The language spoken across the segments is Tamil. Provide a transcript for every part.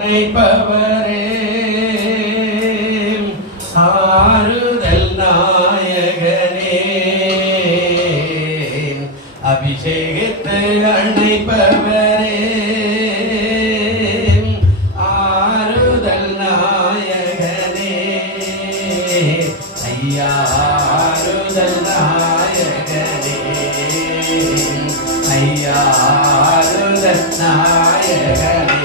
அணைப்பவரே ஆறுதல் நாயகனே அபிஷேகத்தை அணைப்பவரே ஆறுதல் நாயகனே ஐயா ஆறுதல் நாயகனே ஐயா ஆறுதல் நாயகனே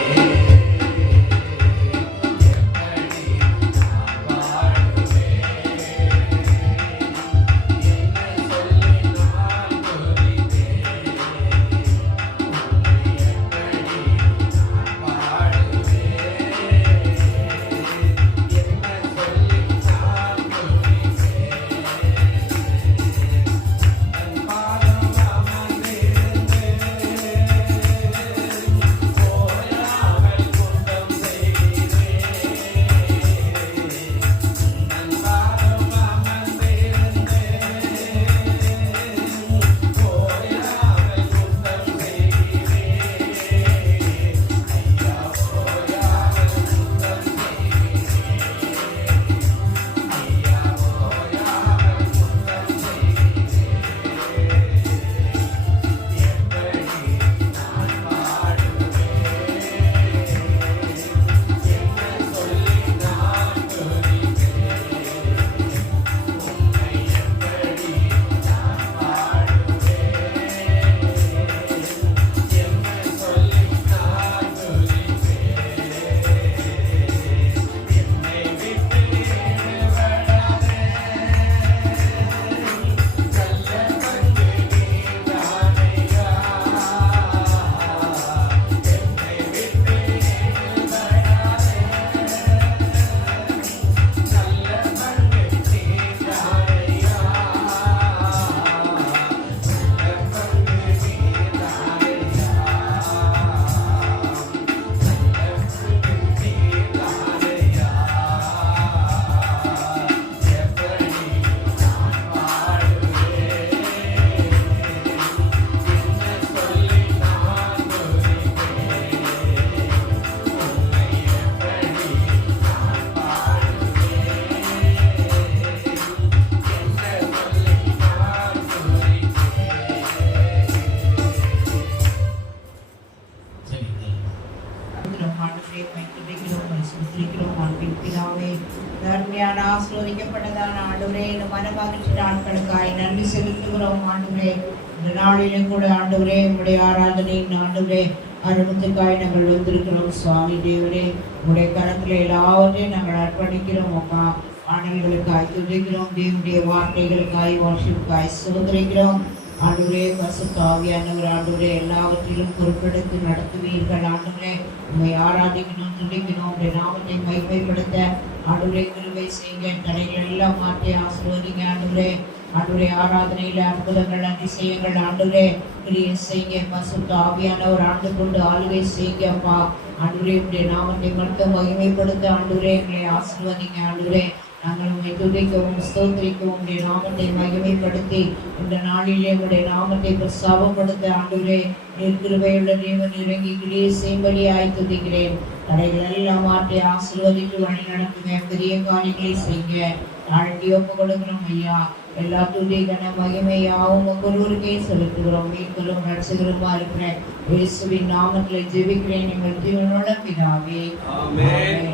ஆசீர்வதிக்கப்பட்டதான ஆண்டவரே, இந்த மனமகிழ்ச்சி நாட்களுக்காய் நன்றி செலுத்துகிறோம் ஆண்டவரே. இந்த நாளிலும் கூட ஆண்டவரே உங்களுடைய ஆராதனையின் ஆண்டவரே அனுமதிக்காய் நாங்கள் வந்திருக்கிறோம் சுவாமி தேவரே. உங்களுடைய கரத்தில் எல்லாவற்றையும் நாங்கள் அர்ப்பணிக்கிறோம் அப்பா. ஆண்டவர்களுக்காய் துதிக்கிறோம், தேவனுடைய வார்த்தைகளுக்காய் வருஷத்துக்காய் சுதந்திரிக்கிறோம் ஆண்டவரே. பரிசுத்த ஆவியானவர் ஆண்டவரே எல்லாவற்றிலும் பொறுப்பெடுத்து நடத்துவீர்கள் ஆண்டவரே. உண்மை ஆராதிக்கணும், துதிக்கணும், உடைய நாமத்தை மகிமைப்படுத்த ஆண்டவரே கிருபை செய்யுங்க. தடைகள் எல்லாம் மாற்றி ஆசீர்வதிங்க ஆண்டவரே. ஆண்டவரே ஆராதனையில் அற்புதங்கள் அதிசயங்கள் ஆண்டவரே கிரியை செய்யுங்க. பரிசுத்த ஆவியானவர் ஆண்டு கொண்டு ஆளுகை செய்யுங்க அப்பா. ஆண்டவரே உடைய நாமத்தை மட்டும் மகிமைப்படுத்த ஆண்டவரே எங்களை ஆசீர்வதிங்க ஆண்டவரே. நாங்கள் உண்மை துதிக்கவும் ஸ்தோத்திரிக்கவும் உடைய நாமத்தை மகிமைப்படுத்தி இந்த நாளிலே உடைய நாமத்தை பிரசாபப்படுத்த ஆண்டவரே கிருபையுள்ள தேவன் இறங்கி கிரியை செய்யும்படியாய் துதிக்கிறேன். தடைகள் எல்லாம் மாற்றி ஆசீர்வதித்து வழி நடத்துங்க, பெரிய காரியங்களை செய்ய நாளைக்கு ஒப்பு கொடுக்கிறோம் ஐயா. எல்லா துதி கன மகிமையாவும் ஒவ்வொருவருக்கே செலுத்துகிறோம். மீட்பரும் ரட்சகருமா இருக்கிற இயேசுவின் நாமத்தில் ஜெபிக்கிறேன் எங்கள் ஜீவனோட பிதாவே, ஆமென்.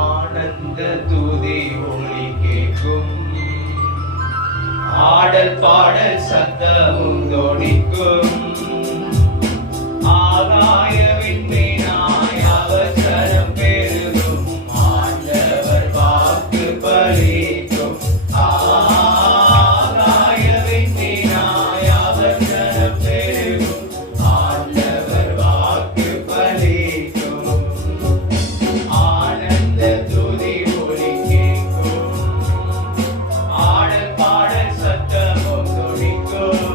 ஆனந்த துதி ஒலி கேட்கும், ஆடல் பாடல் சத்தமும் தொனிக்கும், ஆகாயவின் மீனாய் அவசரம் பெருகும், ஆண்டவர் வாக்கு பலிக்கும். ஆகாயவின் மீனாய் அவசரம் பெருகும், ஆண்டவர் வாக்கு பலிக்கும். ஆனந்த துதி ஒலி கேட்கும், ஆடல் பாடல் சத்தமும் தொனிக்கும்,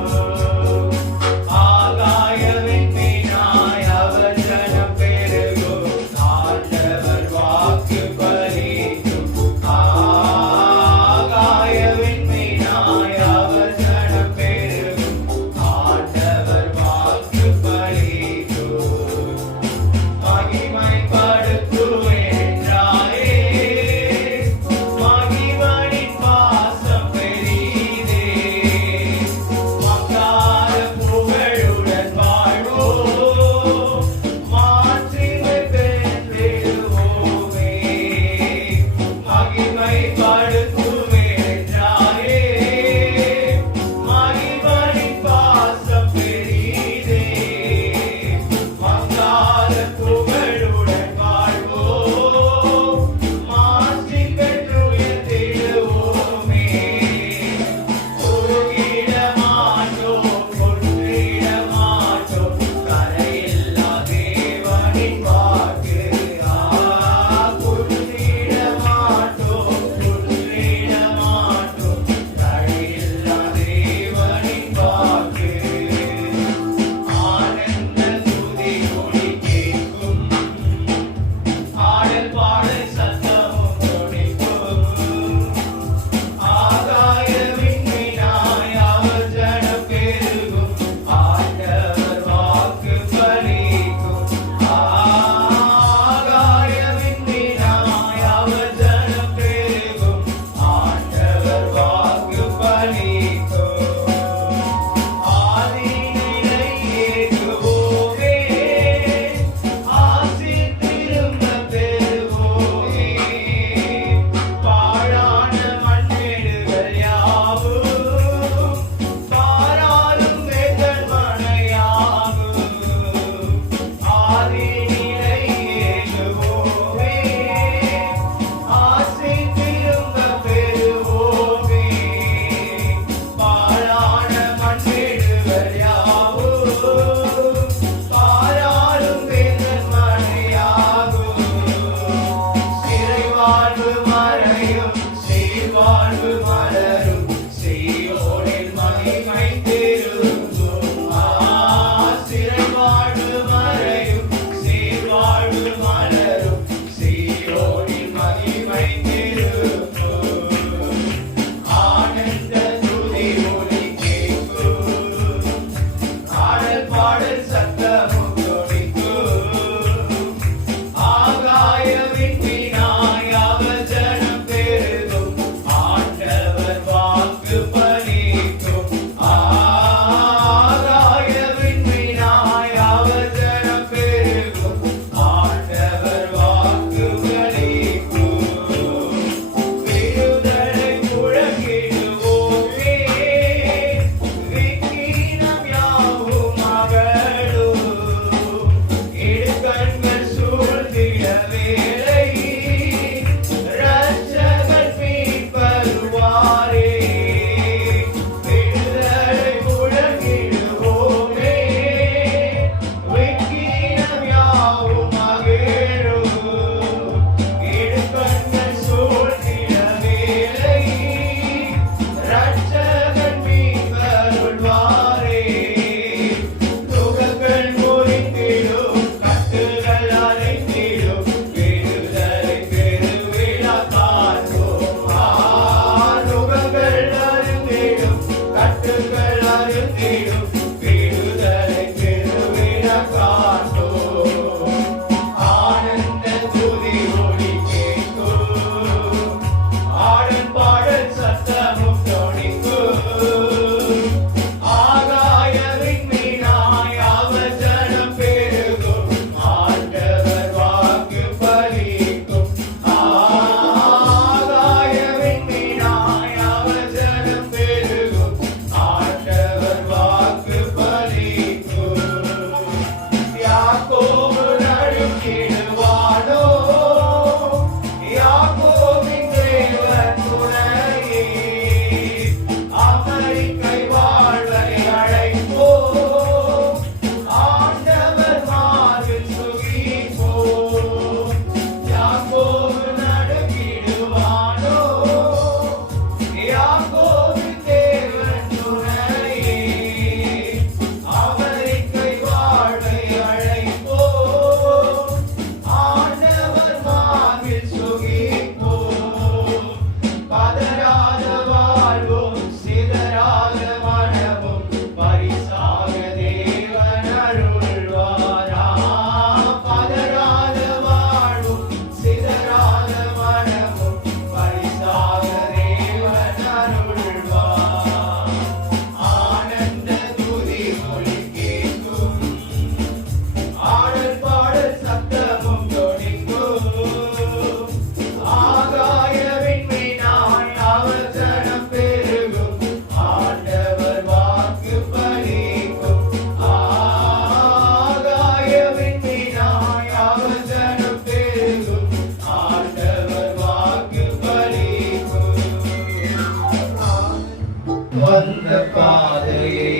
பாதையை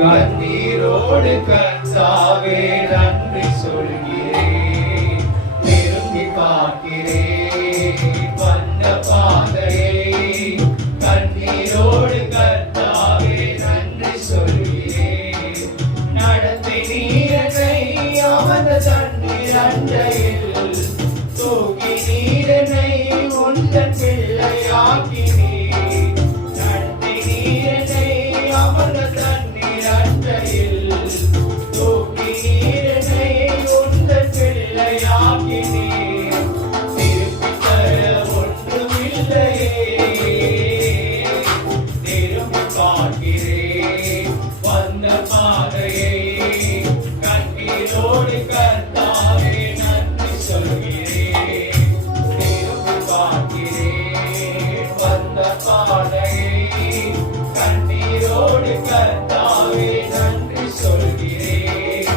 கண்ணீரோடு கர்த்தாவே நன்றி சொல்கிறேன். திரும்பி பார்க்கிறேன் வந்த பாதையை கண்ணீரோடு கர்த்தாவே நன்றி சொல்கிறேன். நடத்தினீரனை அமர்ந்த தண்ணீர் அண்டையில் தூக்கி நீரனை உந்தன் பிள்ளையாக்கினீர். நடத்தினீரனை அமர்ந்த தண்ணீர் அண்டையில் தூக்கி நீரனை உந்தன் பிள்ளையாக்கினீர். திருப்பி தர ஒன்றுமில்லையே, திரும்பி பார்க்கிறேன் வந்த பாதையை கண்ணீரோடு கர்த்தாவே நன்றி சொல்கிறேன். திரும்பி பார்க்கிறேன் வந்த பாதையை கண்ணீரோடு கர்த்தாவே நன்றி சொல்கிறேன்.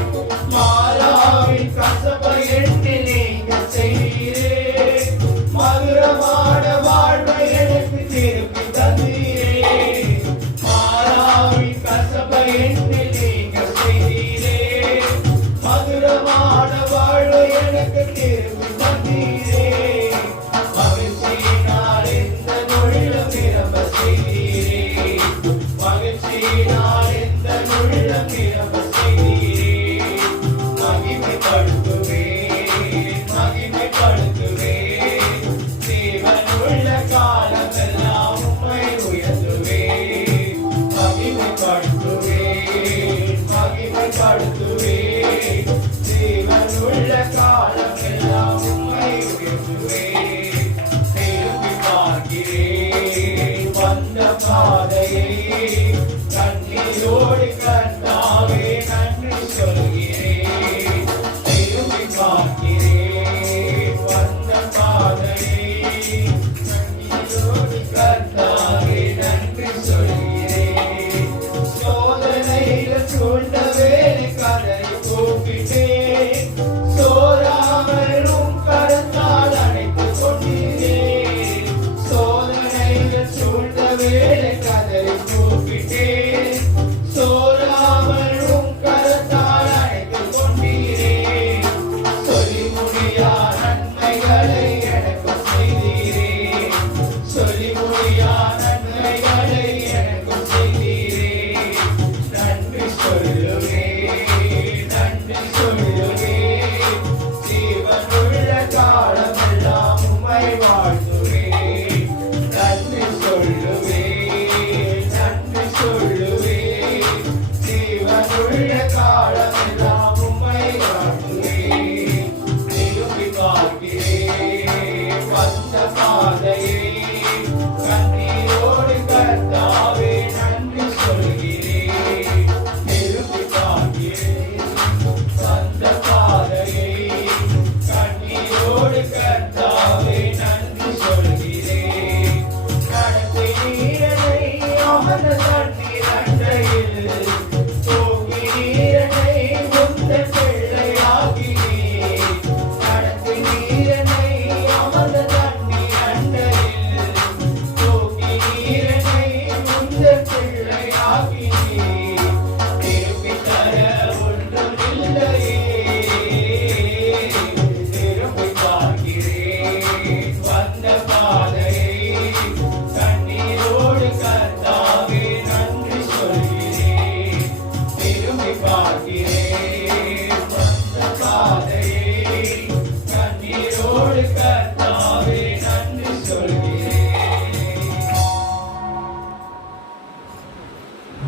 மாறாவின் கசப்பை எண்ணி நீங்க செய்கிறே, மதுரமான வாழ்வை எனக்கு திருப்பி தந்தீரே. மாறாவின் கசப்பை எண்ணி நீங்க செய்கிறே, மதுரமான வாழ்வை எனக்கு திருப்பி தந்தீரே. மகிழ்ச்சியினால் இந்த நொழிலும் நிரம்ப செய்தீரே, மகிழ்ச்சியினால் இந்த நொழிலும் நிரம்ப செய்தீரே. மகிமைப்படுத்துவேன் மகிமைப்படுத்துவேன், ஜீவனுள்ள காலமெல்லாம் உம்மை உயர்த்துவேன். மகிமைப்படுத்துவேன் மகிமைப்படுத்துவேன், ஜீவனுள்ள காலமெல்லாம் உம்மை உயர்த்துவேன். திரும்பி பார்க்கிறேன் வந்த பாதையை கண்ணீரோடு கர்த்தாவே நன்றி சொல்கிறேன். திரும்பி பார்க்கிறேன் வந்த பாதையை கண்ணீரோடு கர்த்தாவே நன்றி சொல்கிறேன். சோதனையில் சூழ்ந்த வேலை கதறி கூப்பிட்டேன், சோராமல் உம் கரத்தால் அணைத்துக் கொண்டீரே. சோதனையில் சூழ்ந்த வேலை கதறி கூப்பிட்டேன், சோராமல் உம் கரத்தால் அணைத்துக் கொண்டீரே. சொல்லி முடியா நன்மைகளை எனக்கு செய்தீரே, சொல்லி முடியா நன்மைகளை எனக்கு செய்தீரே. நன்றி சொல்லுவேன் நன்றி சொல்லுவேன், ஜீவனுள்ள காலமெல்லாம் உம்மை வாழ்த்துவேன். நன்றி சொல்லுவேன் நன்றி சொல்லுவேன், ஜீவனுள்ள காலமெல்லாம் உம்மை வாழ்த்துவேன். திரும்பி பார்க்கிறேன் வந்த பாதையை கண்ணீரோடு கர்த்தாவே நன்றி சொல்கிறேன். திரும்பி பார்க்கிறேன் வந்த பாதையை கண்ணீரோடு கர்த்தாவே நன்றி சொல்கிறேன். நடத்தினீரனை அமர்ந்த தண்ணீர் அண்டையில் தூக்கி நீரனை உந்தன் பிள்ளையாக்கினீர். நடத்தினீரனை அமர்ந்த தண்ணீர் அண்டையில் தூக்கி நீரனை உந்தன் பிள்ளையாக்கினீர். திருப்பி தர ஒன்றுமில்லையே, திரும்பி பார்க்கிறேன் வந்த பாதையை கண்ணீரோடு கர்த்தாவே நன்றி சொல்கிறேன். திரும்பி பார்க்கிறேன் வந்த பாதையை கண்ணீரோடு கர்த்தாவே நன்றி சொல்கிறேன்.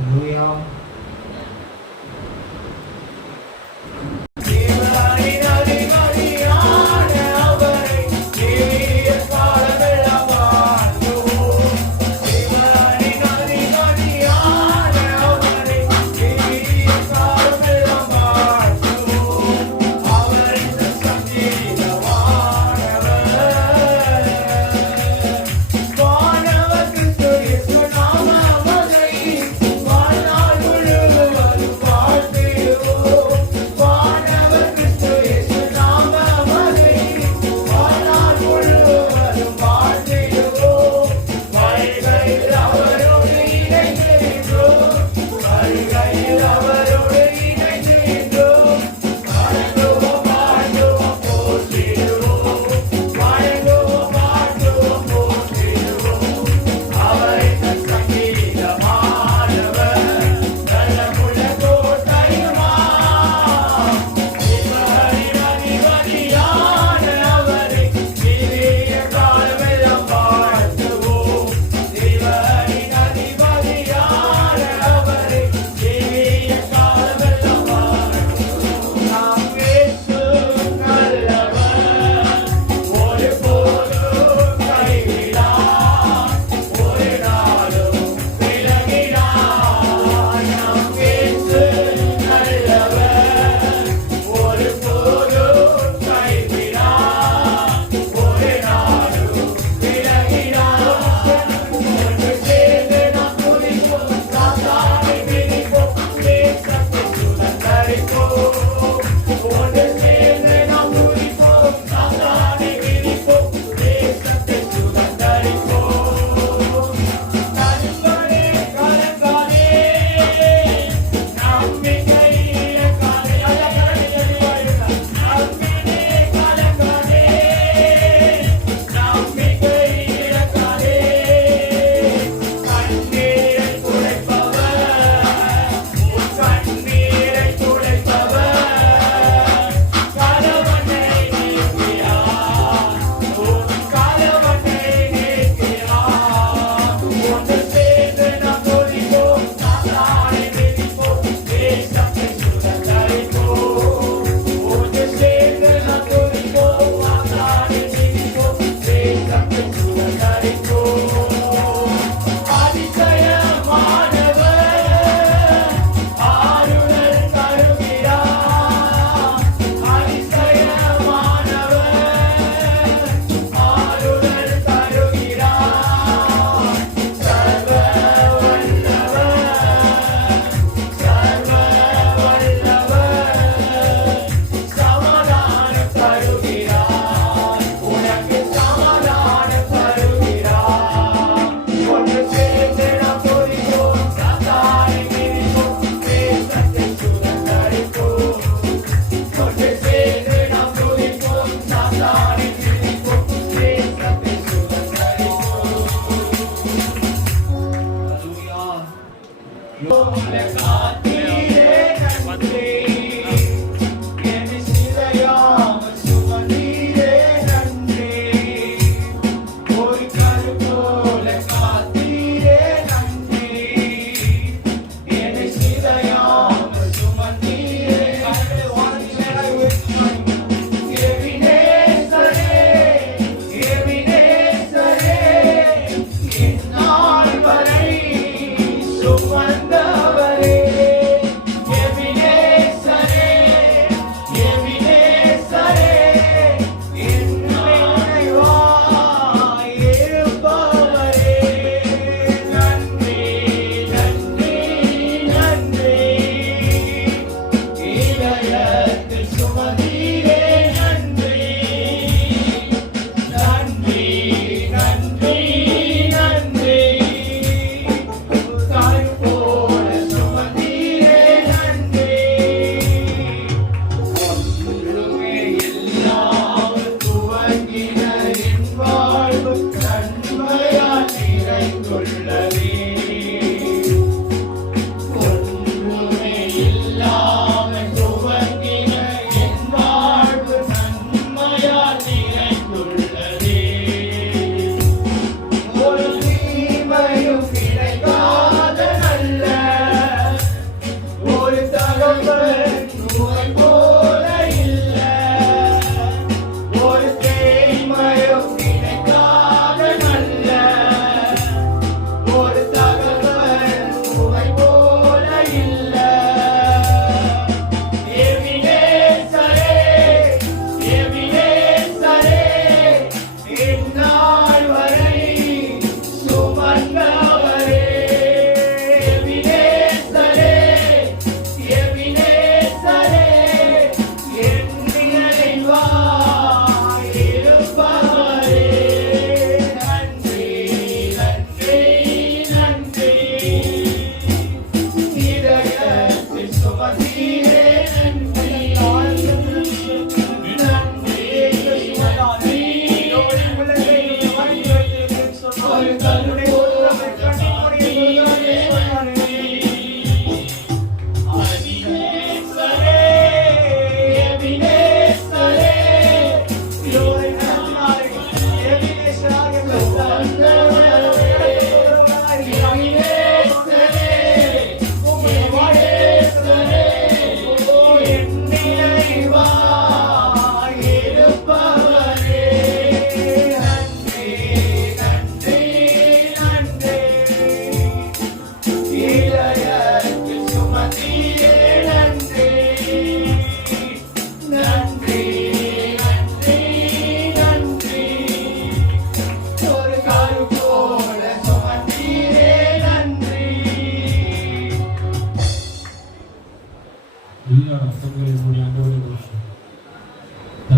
Hallelujah. தேவனின் அதிகாரியான அவரை தேடிய காலமெல்லாம் வாழ்த்துவோம். தேவனின் அதிகாரியான அவரை தேடிய காலமெல்லாம் வாழ்த்துவோம். அவர் இந்த சத்திய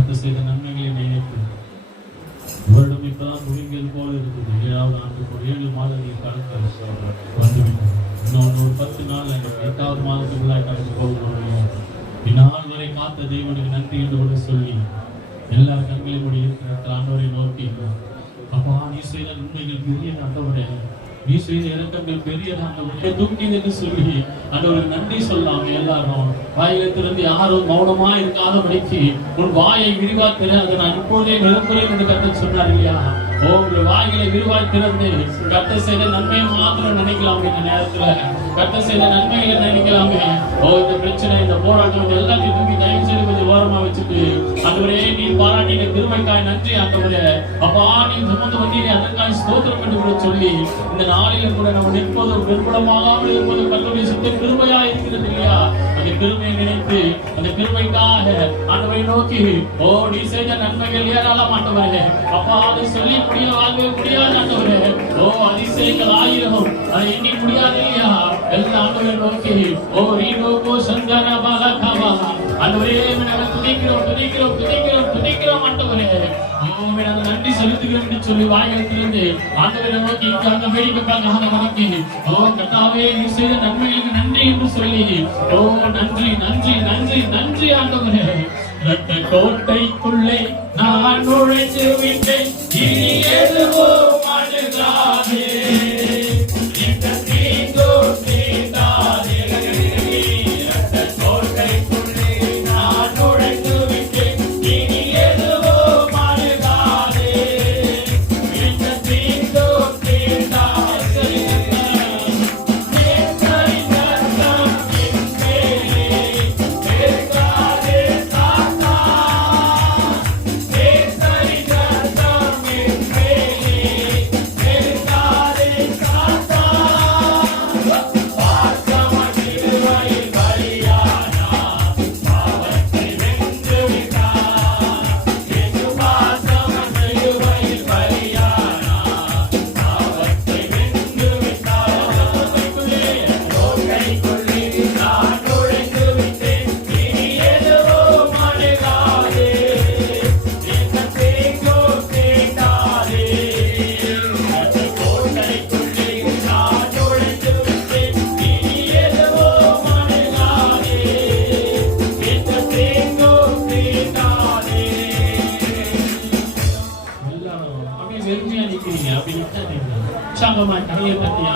கர்த்தர் செய்த நன்மைகளை நினைத்து வருடம் இப்பதான் முடிஞ்சது போல இருக்குது. 7வது ஆண்டுக்கு 7 மாதங்கள் கடந்து வந்துவிட்டோம். இன்னொன்று ஒரு 10 நாள் 8வது மாதத்துக்குள்ளாக கடந்து போகிறோம். இந்நாள் வரை காத்த தேவனுக்கு நன்றி என்று கூட சொல்லி எல்லா கண்களை மூடி இருக்கிற ஆண்டவரை நோக்கி, அப்பா நீ செய்த நன்மைகள் பெரிய ஆண்டவரே, நீ செய்த இறக்கங்கள் பெரிய ஆண்டவரே தூக்கி என்று சொல்லி ஆண்டவருக்கு நன்றி சொல்லாம எல்லாரும் வாயை திறந்து யாரும் மௌனமா இருக்காதபடிக்கு உன் வாயை விரிவா திறந்து நான் இப்போதே விரும்புகிறேன் என்று கர்த்தர் சொன்னார் இல்லையா? உங்கள் வாய்களை விரிவாய் திறந்து கர்த்தர் செய்த நன்மையை மாத்திரம் நினைக்கலாம். இந்த நேரத்துல கர்த்தர் செய்த நன்மைகளை நினைக்கலாமே. இந்த பிரச்சனை, இந்த போராட்டம் எல்லாத்தையும் தூக்கி தயவு செய்து கொஞ்சம் ஓரமா வச்சுட்டு, ஆண்டவரே நீ பாராட்டின கிருபைக்காய் நன்றி ஆண்டவரே, அப்பா நீ சுமந்து வந்தீரே அதற்காய் ஸ்தோத்திரம் என்று கூட சொல்லி இந்த நாளில கூட நம்ம நிற்பதும் பிற்படமாகாமல் இருப்பதும் கர்த்தருடைய சுத்த கிருபையா இருக்கிறது இல்லையா? அந்த கிருபையை நினைத்து அந்த கிருபைக்காக ஆண்டவரை நோக்கி, நீ செய்த நன்மைகள் ஏராளம் ஆண்டவரே, அப்பா அதை சொல்லி வாழ்வே முடியாது ஆண்டவரே. அதிசயங்கள் 1000 அதை எண்ணி முடியாது இல்லையா? எல்லா ஆண்டவரை நோக்கி ரீனோகோ சந்தன பலகவா ஆண்டவரே நாங்கள் துதிக்கிறோம் ஆண்டவரே. நாங்கள் நன்றி செலுத்துகிறோம் என்று சொல்லி வாய்களை திறந்து ஆண்டவரை நோக்கி அங்க வேடிக்கை பார்க்க கர்த்தாவே நீ செய்த நன்மைகளுக்கு நன்றி என்று சொல்லி நன்றி நன்றி நன்றி நன்றி ஆண்டவரே. இரத்த கோட்டைக்குள்ளே நான் நுழைந்து விட்டேன், இனி எதுவும் அணுகாதே.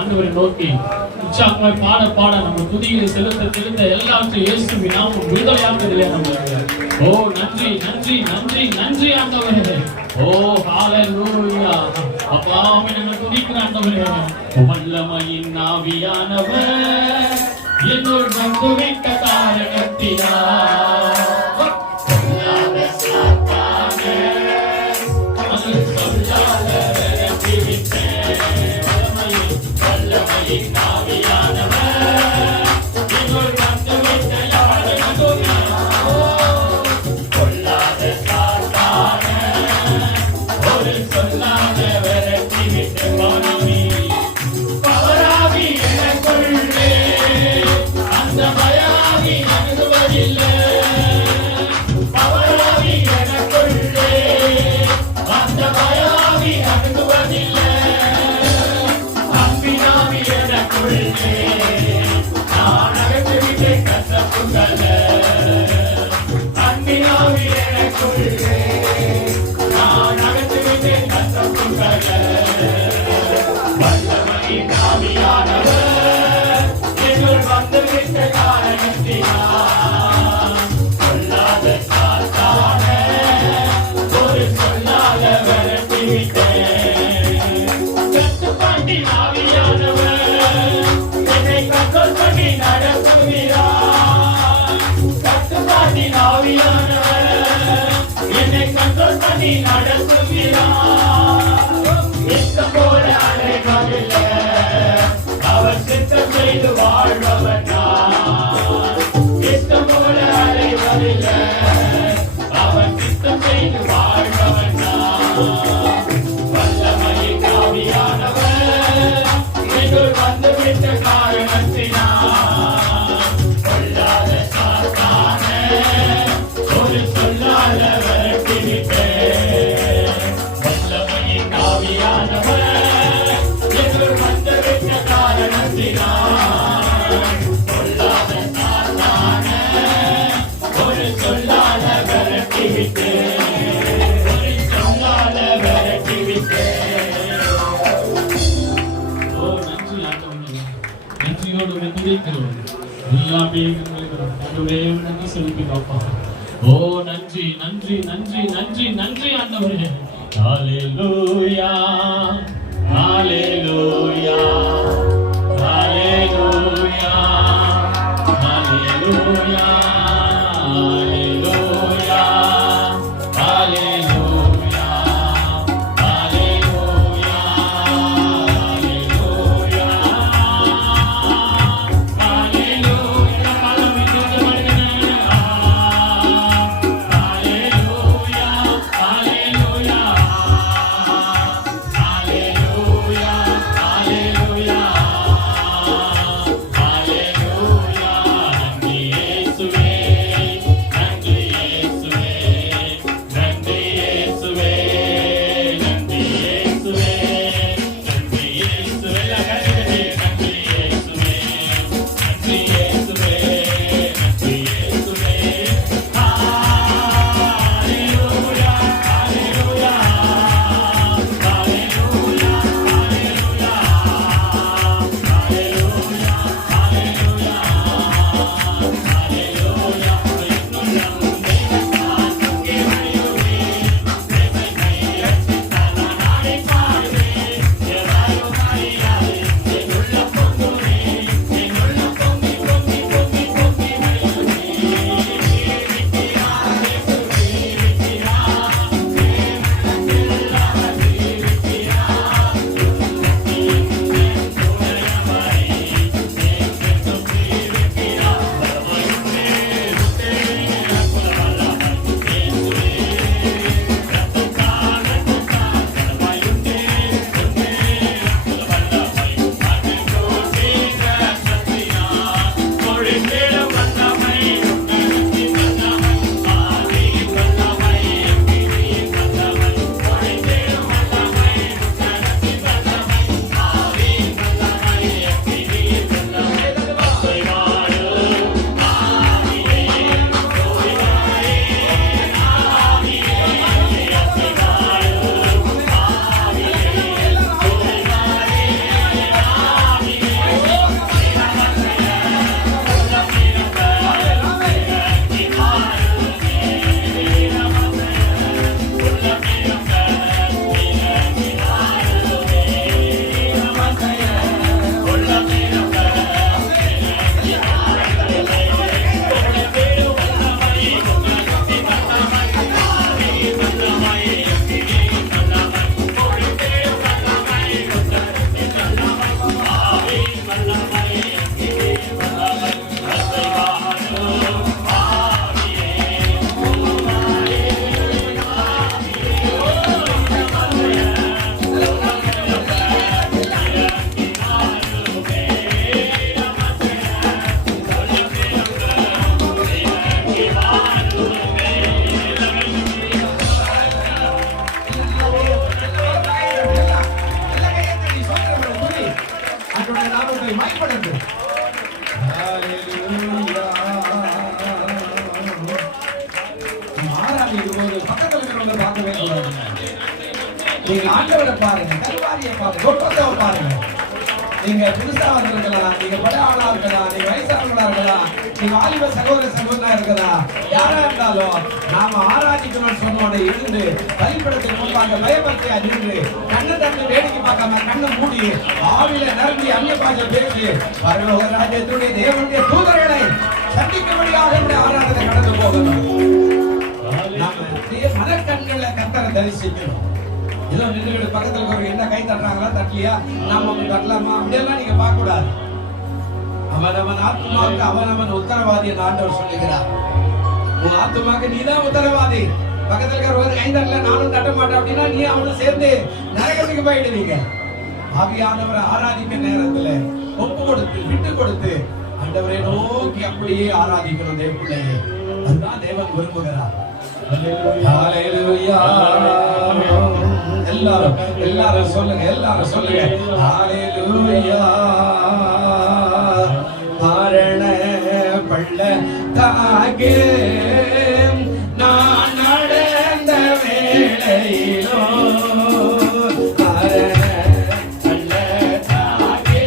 ஆண்டவரை நோக்கி உற்சாகமாய் பாட பாட நம்ம துதிகளை செலுத்த எல்லாத்தையும் இயேசுவின் நாமம் விடுதலையாக்குதிலே நம்ம நன்றி நன்றி நன்றி நன்றி ஆண்டவரே. ஹalleluya. அப்பாவே நாங்கள் துதிக்கிற ஆண்டவரே, வல்லமையின் ஆவியானவர் என்னோடு வந்து விட்ட காரணத்தினால் ஒரு சொல்லாத அப்படியே ஆண்டவரே நன்றி செலுத்தினோம்ப்பா. ஓ நன்றி நன்றி நன்றி நன்றி நன்றி ஆண்டவரே. ஹalleluya ஹalleluya ஹalleluya ஹalleluya ஹalleluya ஹalleluya ஹalleluya ஹalleluya பலவிதமான ஹalleluya ஹalleluya ஹalleluya ஹalleluya ஹalleluya நன்றி இயேசுவே நன்றி இயேசுவே நன்றி இயேசுவே நன்றி இயேசுவே நன்றி இயேசுவே நன்றி இயேசுவே நன்றி இயேசுவே நன்றி இயேசுவே ஹalleluya ஹalleluya ஹalleluya நீங்க ஆண்டவரை பாருங்க, கல்வாரியை பாருங்க, கொப்பத்தை பாருங்க. நீங்க புதுசா வந்திருக்கலாம், நீங்க பழைய ஆளா இருக்கலாம், நீங்க வயசானவங்களா இருக்கலாம், நீங்க வாலிப சகோதர சகோதரா இருக்கலாம், யாரா இருந்தாலும் நாம ஆராதிக்கணும்னு சொன்னோட இருந்து பலிபடத்துக்கு முன்பாக பயபக்தியா நின்று கண்ணு தண்ணி வேடிக்கை பார்க்காம கண்ணை மூடி ஆவில நிரம்பி அந்நிய பாஷை பேசி பரலோக ராஜ்யத்துடைய தேவனுடைய தூதர்களை சந்திக்கும்படியாக இந்த ஆராதனை கடந்து போகணும். நாம மனக்கண்களை கர்த்தரை தரிசிக்கணும். ஏதோ நின்று பக்கத்துல ஒரு என்ன கை தட்டுறாங்களா தட்டலையா நாம தட்டலாமா அப்படியெல்லாம் நீங்க பார்க்க கூடாது. அவன் ஆத்மாவுக்கு அவன் உத்தரவாதி என்று ஆண்டவர் சொல்லுகிறார். உன் ஆத்மாவுக்கு நீதான் உத்தரவாதி. பக்கத்துல இருக்கிற ஒரு கை தட்டல நானும் தட்ட மாட்டேன் அப்படின்னா நீ அவனும் சேர்ந்து நரகத்துக்கு போயிடுவீங்க. ஆவியானவரை ஆராதிக்க நேரத்துல ஒப்பு கொடுத்து விட்டு கொடுத்து ஆண்டவரை நோக்கி அப்படியே ஆராதிக்கணும். தேவ பிள்ளையே, அதுதான் தேவன் விரும்புகிறார். ஹalleluya. எல்லாரும் சொல்லுங்க, எல்லாரும் சொல்லுங்க. ஹalleluya. மரண பள்ளத்தாக்கே நான் நடந்த வேளையிலோ மரண பள்ளத்தாக்கே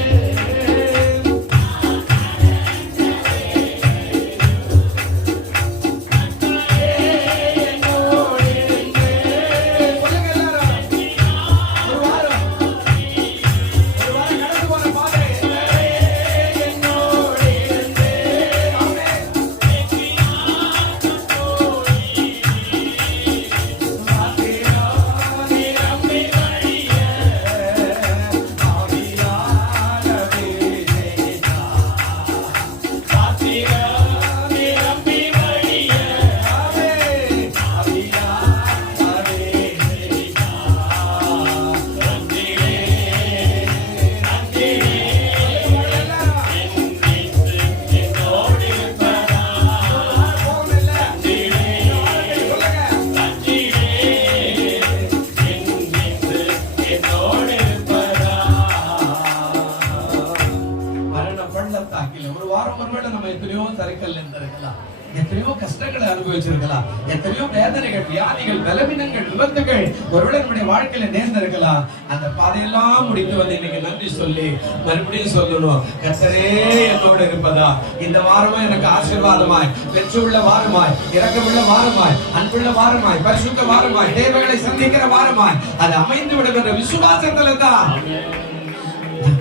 கஷ்டங்களை அனுபவிச்சிருக்கலாம், எத்தனையோ வேதனைகள், வியாதிகள், பலவீனங்கள், விபத்துகள் ஒருவேளை நம்முடைய வாழ்க்கையில நேர்ந்திருக்கலாம். அந்த பாதையெல்லாம் முடித்து வந்து இன்னைக்கு நன்றி சொல்லி மறுபடியும் சொல்லணும், கர்த்தரே என்னோட இருப்பதா, இந்த வாரமும் எனக்கு ஆசீர்வாதமாய், வெற்றியுள்ள வாரமாய், இரக்கமுள்ள வாரமாய், அன்புள்ள வாரமாய், பரிசுத்த வாரமாய், தேவைகளை சந்திக்கிற வாரமாய் அது அமைந்து விடும் என்ற விசுவாசத்துல தான்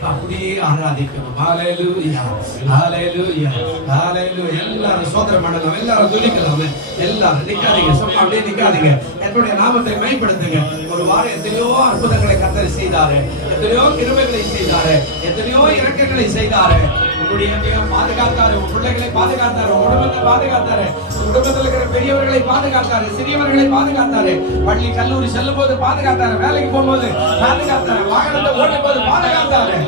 அப்படியே ஆராதிக்கணும். ஹalleluya, ஹalleluya, ஹalleluya. எல்லாரும் சோதரம் பண்ணலாம், எல்லாரும் துதிக்கலாம், எல்லாரும் நிக்காதீங்க, சும்மா அப்படியே நிக்காதீங்க. என்னுடைய நாமத்தை மேம்படுத்துங்க. ஒரு வாரம் எத்தனையோ அற்புதங்களை கர்த்தர் செய்தாரு, எத்தனையோ கிருபைகளை செய்தாரு, எத்தனையோ இரக்கங்களை செய்தாரு. உங்களுடைய பாதுகாத்தாரு, உங்க பிள்ளைகளை பாதுகாத்தாரு, குடும்பத்தை பாதுகாத்தாரு, குடும்பத்தில் இருக்கிற பெரியவர்களை பாதுகாத்தாரு, சிறியவர்களை பாதுகாத்தாரு, பள்ளி கல்லூரி செல்லும் போது பாதுகாத்தாரு, வேலைக்கு போகும்போது பாதுகாத்தாரு, வாகனத்தை ஓட்டும் போது பாதுகாத்தாரு.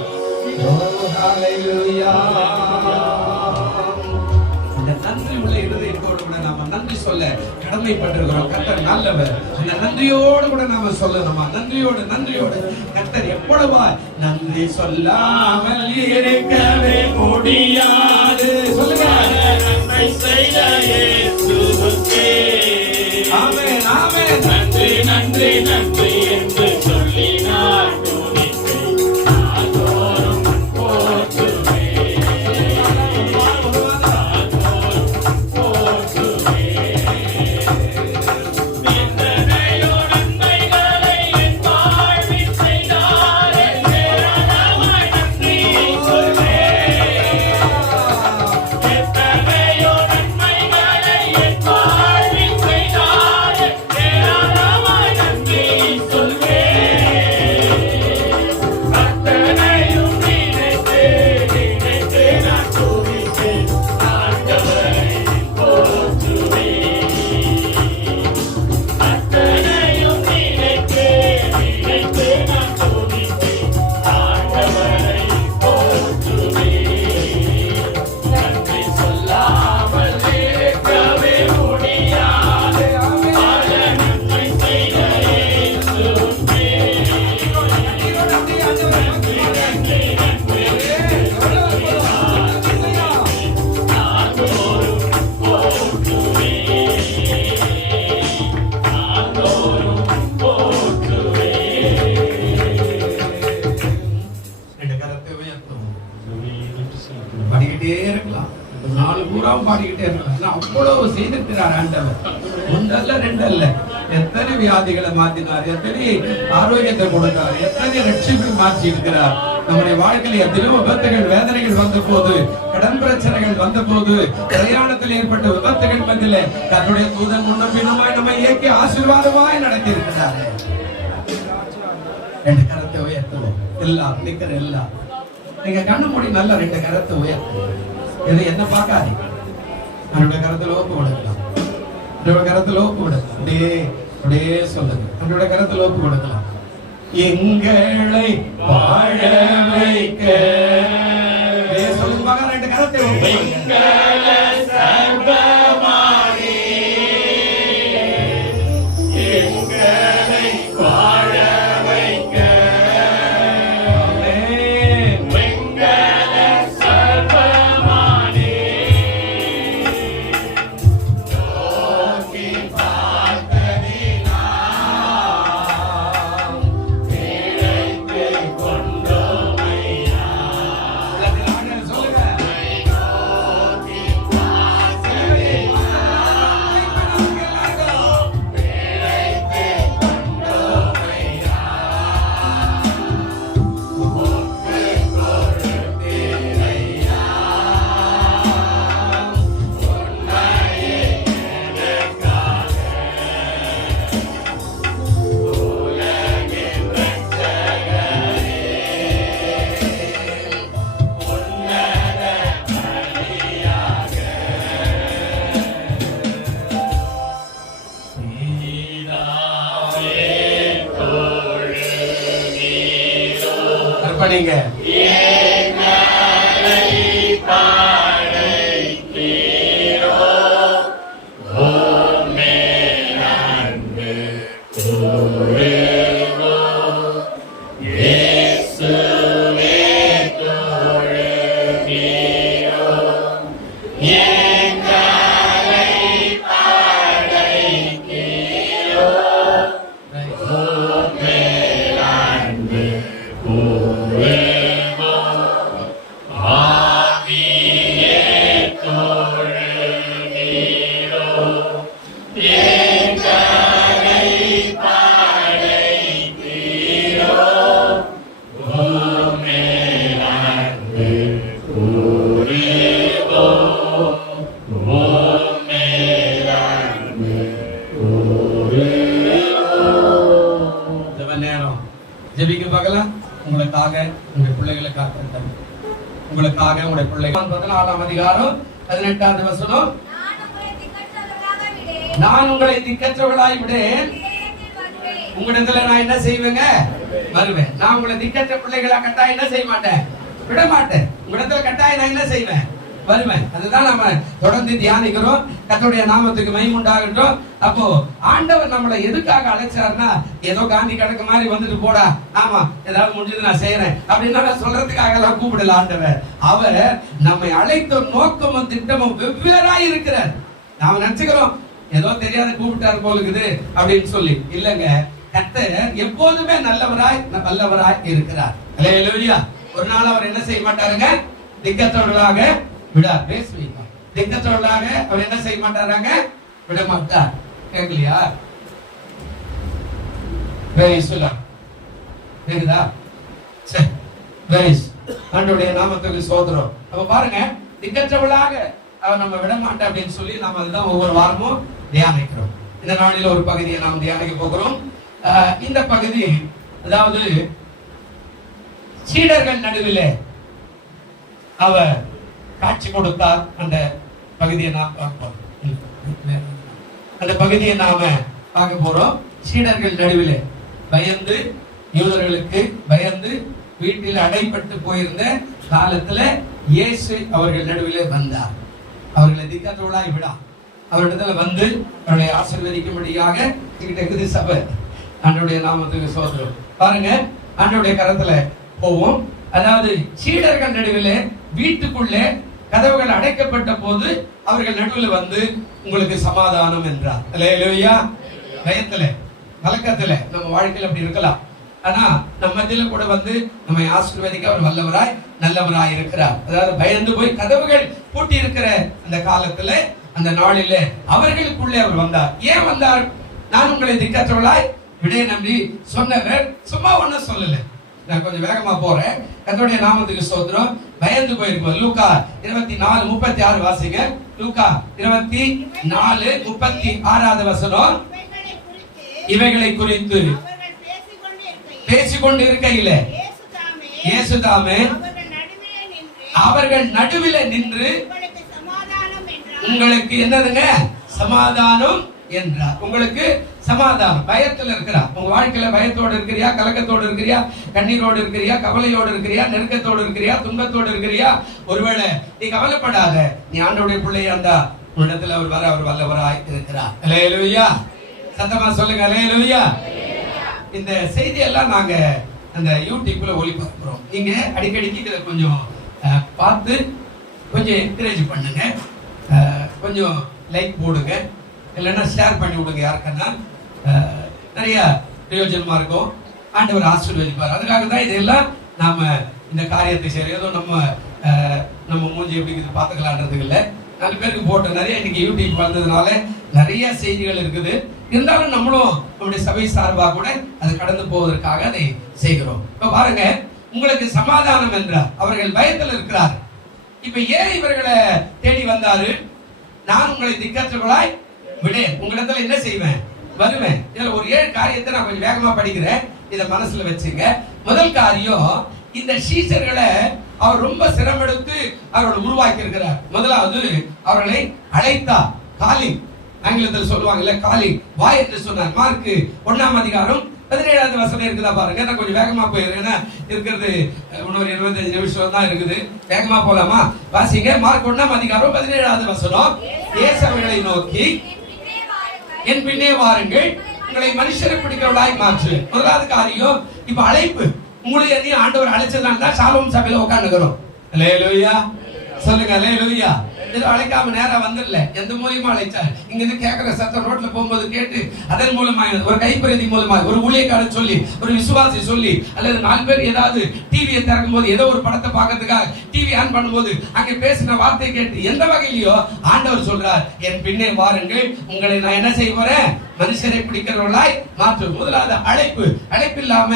இந்த நன்றி உள்ள இருதயத்தோடு கூட நாம நன்றி சொல்ல கடமைப்பட்டிருக்கிறோம். கர்த்தர் நல்லவர். அந்த நன்றியோடு கூட நாம சொல்லணுமா? நன்றியோடு நன்றியோடு கர்த்தர் எப்பொழுதா நன்றி சொல்லாமல் இருக்கவே முடியாது. சொல்லுங்க. நன்மை செய்த இயேசுவுக்கே ஆமென், ஆமென். நன்றி நன்றி நன்றி என்று சொல்லினார். பாடிக்கிட்டே இருக்கலாம், நாலு பூராவும் பாடிக்கிட்டே இருக்கலாம். அவ்வளவு செய்திருக்கிறார் ஆண்டவர். ஒன்றல்ல ரெண்டல்ல, எத்தனை வியாதிகளை மாத்தினார், எத்தனை ஆரோக்கியத்தை கொடுத்தார், எத்தனை ரட்சிப்பை மாற்றி இருக்கிறார். நம்முடைய வாழ்க்கையில் எத்தனையோ விபத்துகள், வேதனைகள் வந்த போது, கடன் பிரச்சனைகள் வந்த போது, பிரயாணத்தில் ஏற்பட்ட விபத்துகள் மத்தியில தன்னுடைய தூதன் முன்னும் பின்னுமாய் நம்மை இயக்கி ஆசீர்வாதமாய் நடத்தி இருக்கிறார். ரெண்டு கரத்தை உயர்த்துவோம். எல்லாம் நிக்கிற எல்லாம் நீங்க கண்ணு மூடி நல்ல ரெண்டு கரத்தை உயர்த்துவோம். இது என்ன பார்க்காதீங்க. என்னோட கரத்துல ஒப்பு கொடுக்கலாம், என்னோட கரத்துல ஒப்பு கொடுக்கலாம். அப்படியே அப்படியே சொல்லுங்க. என்னோட கரத்துல ஒப்பு கொடுக்கலாம். எங்களை வாழ வைக்க சொல்லுங்க. ரெண்டு கரத்தை ஒப்பு கொடுங்க. படிங்க. Yeah. பார்க்கலாம். உங்களுக்காக உங்களுடைய பிள்ளைகளை காத்திருக்காங்க. உங்களுக்காக உங்களுடைய பிள்ளைகள் 14ஆம் அதிகாரம் 18வது வசனம். நான் உங்களை திக்கற்றவர்களாய் விடேன், உங்களிடத்துல நான் என்ன செய்வேங்க? வருவேன். நான் உங்களை திக்கற்ற பிள்ளைகளா கட்டாயம் என்ன செய்ய மாட்டேன், விட மாட்டேன். உங்களிடத்துல கட்டாயம் நான் என்ன செய்வேன்? வருவேன். அதுதான் நம்ம தொடர்ந்து தியானிக்கிறோம். கர்த்தருடைய நாமத்துக்கு மகிமை உண்டாகட்டும். அப்போ ஆண்டவர் நம்மளை எதுக்காக அழைச்சாருன்னா, ஏதோ காந்தி கணக்கு மாதிரி வந்துட்டு போடா, ஆமா ஏதாவது முடிஞ்சது நான் செய்யறேன் அப்படின்னு சொல்றதுக்காக எல்லாம் கூப்பிடல ஆண்டவர். அவர் நம்மை அழைத்த நோக்கமும் திட்டமும் வெவ்வேறாய் இருக்கிறார். நாம நினைச்சுக்கிறோம் ஏதோ தெரியாத கூப்பிட்டாரு போல இருக்குது அப்படின்னு சொல்லி. இல்லங்க, கர்த்தர் எப்போதுமே நல்லவராய் வல்லவராய் இருக்கிறார். அல்லேலூயா. ஒரு நாள் அவர் என்ன செய்ய மாட்டாருங்க? திக்கற்றவர்களாக விடார். பேசுவீங்க. திக்கற்றவர்களாக அவர் என்ன செய்ய மாட்டாராங்க? விட மாட்டார். கேட்கலையா? கேக்குதா? சரி, ஆண்டவருடைய நாமத்துக்கு சோதரம். அப்ப பாருங்க, திக்கற்றவர்களாக அவர் நம்ம விட மாட்டோம் அப்படின்னு சொல்லி நம்ம அதுதான் ஒவ்வொரு வாரமும் தியானிக்கிறோம். இந்த நாளில் ஒரு பகுதியை நாம் தியானிக்க போகிறோம். இந்த பகுதி அதாவது சீடர்கள் நடுவிலே அவர் காட்சி கொடுத்தார். அந்த பகுதியை நாம் பார்ப்போம். அந்த பகுதியை நாம பார்க்க போறோம். சீடர்கள் நடுவிலே பயந்து, யூதர்களுக்கு பயந்து வீட்டில் அடைப்பட்டு போயிருந்த காலத்துல இயேசு அவர்கள் நடுவிலே வந்தார். அவர்களை திக்கற்றவர்களாய் விடா, அவரிடத்துல வந்து அவர்களை ஆசீர்வதிக்கும்படியாக இருக்குது சபை. ஆண்டவருடைய நாமத்துக்கு சோதரம். பாருங்க, ஆண்டவருடைய கரத்துல போவோம். அதாவது சீடர்கள் நடுவிலே வீட்டுக்குள்ளே கதவுகள் அடைக்கப்பட்ட போது அவர்கள் நடுவில் வந்து உங்களுக்கு சமாதானம் என்றார். அல்லேலூயா. பயத்துல கலக்கத்துல நம்ம வாழ்க்கையில அப்படி இருக்கலாம். ஆனா நம்ம மத்தியில கூட வந்து நம்மை ஆசீர்வதிக்க அவர் வல்லவராய் நல்லவராய் இருக்கிறார். அதாவது பயந்து போய் கதவுகள் பூட்டி இருக்கிற அந்த காலத்துல, அந்த நாளில அவர்களுக்குள்ளே அவர் வந்தார். ஏன் வந்தார்? நான் உங்களை திக்கற்றவர்களாய் விடே நம்பி சொன்னவர் சும்மா ஒண்ணும் சொல்லல. நான் கொஞ்சம் வேகமா போறேன். கர்த்தருடைய நாமத்துக்கு ஸ்தோத்திரம். பயந்து போயிருக்கும். லூக்கா 24:36 வாசிங்க. லூக்கா 24:36 வசனம். இவைகளை குறித்து பேசிக்கொண்டு இருக்கையில இயேசு தாமே அவர்கள் நடுவிலே நின்று உங்களுக்கு என்னதுங்க? சமாதானம் என்றார். உங்களுக்கு சமாதானம். பயத்துல இருக்கிறார். உங்க வாழ்க்கையில பயத்தோடு இருக்கிறியா? கலக்கத்தோடு இருக்கிறியா? கண்ணீரோடு இருக்கிறியா? கவலையோடு இருக்கிறியா? நெருக்கத்தோடு இருக்கிறியா? துன்பத்தோடு இருக்கிறியா? ஒருவேளை நீ கவலைப்படாத. நீ ஆண்டவருடைய பிள்ளையா இருந்தா உன்னிடத்துல அவர் வல்லவராய் இருக்கிறார். அல்லேலூயா. சத்தமா சொல்லுங்க அல்லேலூயா. இந்த செய்தியெல்லாம் நாங்க அந்த யூடியூப்ல ஒளிபரப்புறோம். நீங்க அடிக்கடிக்கு இதை கொஞ்சம் பார்த்து கொஞ்சம் என்கரேஜ் பண்ணுங்க. கொஞ்சம் லைக் போடுங்க, இல்லைன்னா ஷேர் பண்ணி விடுங்க. யாருக்குன்னா நிறைய பிரயோஜனமா இருக்கும். ஆண்டவர் ஆசீர்வதிப்பார். அதுக்காக தான் இதெல்லாம் நாம இந்த காரியத்தை செய்யறோம். ஏதோ நம்ம மூஞ்சி எப்படி இது பார்த்துக்கலான்றதுக்கு இல்லை. 4 பேருக்கு போட்ட நிறைய இன்னைக்கு யூடியூப் வந்ததுனால நிறைய செய்திகள் இருக்குது. இருந்தாலும் நம்மளும் நம்முடைய சபை சார்பாக கூட அதை கடந்து போவதற்காக அதை செய்கிறோம். இப்ப பாருங்க, உங்களுக்கு சமாதானம் என்றார். அவர்கள் பயத்தில் இருக்கிறார். இப்ப ஏன் இவர்களை தேடி வந்தாரு? நான் உங்களை திக்கற்றவர்களாய் விடேன், உங்களிடத்துல என்ன செய்வேன்? வருவேன். இதுல ஒரு 7 காரியத்தை நான் கொஞ்சம் வேகமா படிக்கிறேன். இத மனசுல வச்சுங்க. முதல் காரியம், இந்த சீஷர்களை அவர் ரொம்ப சிரமெடுத்து அவர்களை உருவாக்கி இருக்கிறார். முதலாவது அவர்களை அழைத்தார். காலிங், ஆங்கிலத்தில் சொல்லுவாங்கல்ல காலிங், வா என்று சொன்னார். மார்க் 1ஆம் அதிகாரம் 17வது வசனம் இருக்குதா பாருங்க. நான் கொஞ்சம் வேகமா போயிடுறேன். இருக்கிறது இன்னொரு 25 நிமிஷம் தான் இருக்குது. வேகமா போலாமா? வாசிங்க. மார்க் 1ஆம் அதிகாரம் 17வது வசனம். இயேசு அவர்களை நோக்கி, என் பின்னே வாருங்கள், உங்களை மனுஷரை பிடிக்கிறவர்களாய் மாற்று. முதலாவது காரியம், இப்ப அழைப்பு. உங்களை நீ ஆண்டவர் அழைச்சதுனால தான் ஷாலோம் சபையில உட்கார்ந்துக்கிறோம். அல்லேலூயா. சொல்லுங்க அல்லேலூயா. ஏதோ அழைக்காம நேரா வந்துடல, எந்த மூலியமா அழைச்சார். இங்க இருந்து கேட்கிற சத்தம் ரோட்ல போகும்போது கேட்டு அதன் மூலமா ஒரு கைப்பிரதி மூலமா ஒரு ஊழியக்காரர் சொல்லி, ஒரு விசுவாசி சொல்லி, அல்லது 4 பேர் ஏதாவது டிவியை திறக்கும் போது ஏதோ ஒரு படத்தை பார்க்கறதுக்காக டிவி ஆன் பண்ணும்போது அங்கே பேசின வார்த்தை கேட்டு எந்த வகையிலயோ ஆண்டவர் சொல்றார், என் பின்னே வாருங்கள், உங்களை நான் என்ன செய்ய போறேன்? மனுஷரை பிடிக்கிறவர்களாய் மாற்று. முதலாவது அழைப்பு. அழைப்பு இல்லாம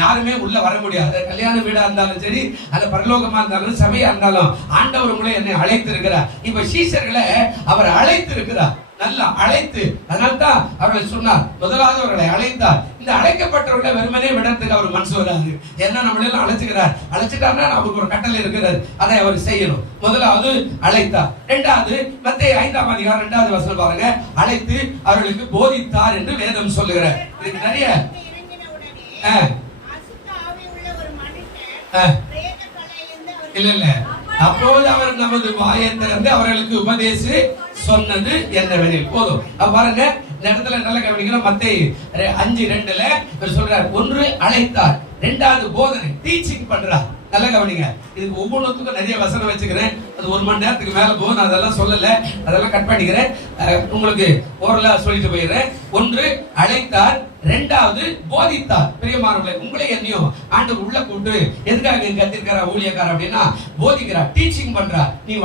யாருமே உள்ள வர முடியாது. கல்யாண வீடா இருந்தாலும் சரி, அது பரலோகமா இருந்தாலும் சபையா இருந்தாலும் ஆண்டவர் உங்களை என்னை அழைத்து இருக்கிறார். இப்ப சீஷர்களை அவர் அழைத்து இருக்கிறார். நல்லா அழைத்து, அதனால்தான் அவர்களை சொன்னார். முதலாவது அவர்களை அழைத்தார். இந்த அழைக்கப்பட்டவர்களை வெறுமனே விடறதுக்கு அவர் மனசு வராது. ஏன்னா நம்மள எல்லாம் அழைச்சிட்டாருன்னா அவருக்கு ஒரு கட்டளை இருக்கிறது, அதை அவர் செய்யணும். முதலாவது அழைத்தார். இரண்டாவது மத்தேயு 5ஆம் அதிகாரம் 2வது வசனம் பாருங்க. அழைத்து அவர்களுக்கு போதித்தார் என்று வேதம் சொல்லுகிறார். இதுக்கு நிறைய இல்ல அப்போது அவர் நமது வாயை திறந்து அவர்களுக்கு உபதேசி சொன்னது என்னவெனில் போதும். பாருங்க இந்த இடத்துல நல்ல கவனிக்கணும். மத்தேயு 5:2 இவர் சொல்றார், ஒன்று அழைத்தார், இரண்டாவது போதனை டீச்சிங் பண்றார். நல்ல கவனிங்க. இதுக்கு ஒவ்வொன்றுத்துக்கும் நிறைய வசனம் வச்சுக்கிறேன். அது 1 மணி நேரத்துக்கு மேல போகும். நான் அதெல்லாம் சொல்லல, அதெல்லாம் கட் பண்ணிக்கிறேன். உங்களுக்கு ஓரலா சொல்லிட்டு போயிடுறேன். ஒன்று அழைத்தார், இரண்டாவது போதித்தார். பிரியமானவர்களே, உங்களே என்னையும் ஆண்டவர் உள்ள கூட்டு எதுக்காக கத்திருக்காரா ஊழியக்காரர் அப்படின்னா போதிக்கிறார், டீச்சிங் பண்றார். நீ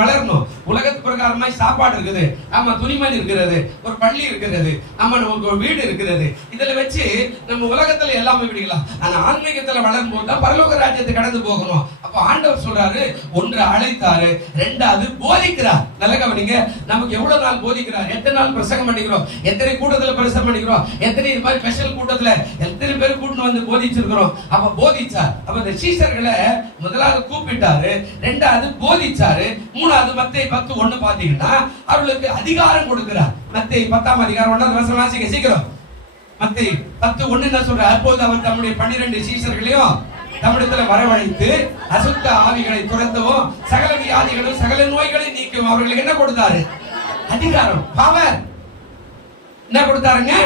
வளரணும். உலகத்து பிரகாரமாய் சாப்பாடு இருக்குது, ஆமா, துணிமணி இருக்கிறது, ஒரு பள்ளி இருக்கிறது, ஆமா, நமக்கு ஒரு வீடு இருக்கிறது. இதுல வச்சு நம்ம உலகத்துல எல்லாமே விடுக்கலாம். ஆனா ஆன்மீகத்துல வளரும் போது தான் பரலோக ராஜ்யத்தை கடந்து போகணும். அப்ப ஆண்டவர் சொல்றாரு, ஒன்று அழைத்தாரு, இரண்டாவது போதிக்கிறார். நல்ல கவனிங்க. நமக்கு எவ்வளவு நாள் போதிக்கிறார், எத்தனை நாள் பிரசங்கம் பண்ணிக்கிறோம், எத்தனை கூட்டத்துல பிரசங்கம் பண்ணிக்கிறோம், எத்தனை இது மாதிரி ஸ்பெஷல் கூட்டத்துல எத்தனை பேர் கூட்டிட்டு வந்து போதிச்சிருக்கிறோம். அப்ப போதிச்சார். அப்ப இந்த சீஷர்களை முதலாவது கூப்பிட்டாரு, இரண்டாவது போதிச்சாரு, மூணாவது மத்தேயு 10:1 பாத்தீங்கன்னா அவர்களுக்கு அதிகாரம் கொடுக்கிறார். மத்தேயு 10ஆம் அதிகாரம் 1வது வசனம் வாசிங்க சீக்கிரம். மத்தேயு 10:1 என்ன சொல்றார்? அப்போது அவர் தம்முடைய 12 சீஷர்களையும் தம்மிடத்துல வரவழைத்து அசுத்த ஆவிகளை துரத்தவும் சகல வியாதிகளும் சகல நோய்களை நீக்கவும் அவர்களுக்கு என்ன கொடுத்தாரு? அதிகாரம், பவர். என்ன கொடுத்தாருங்க?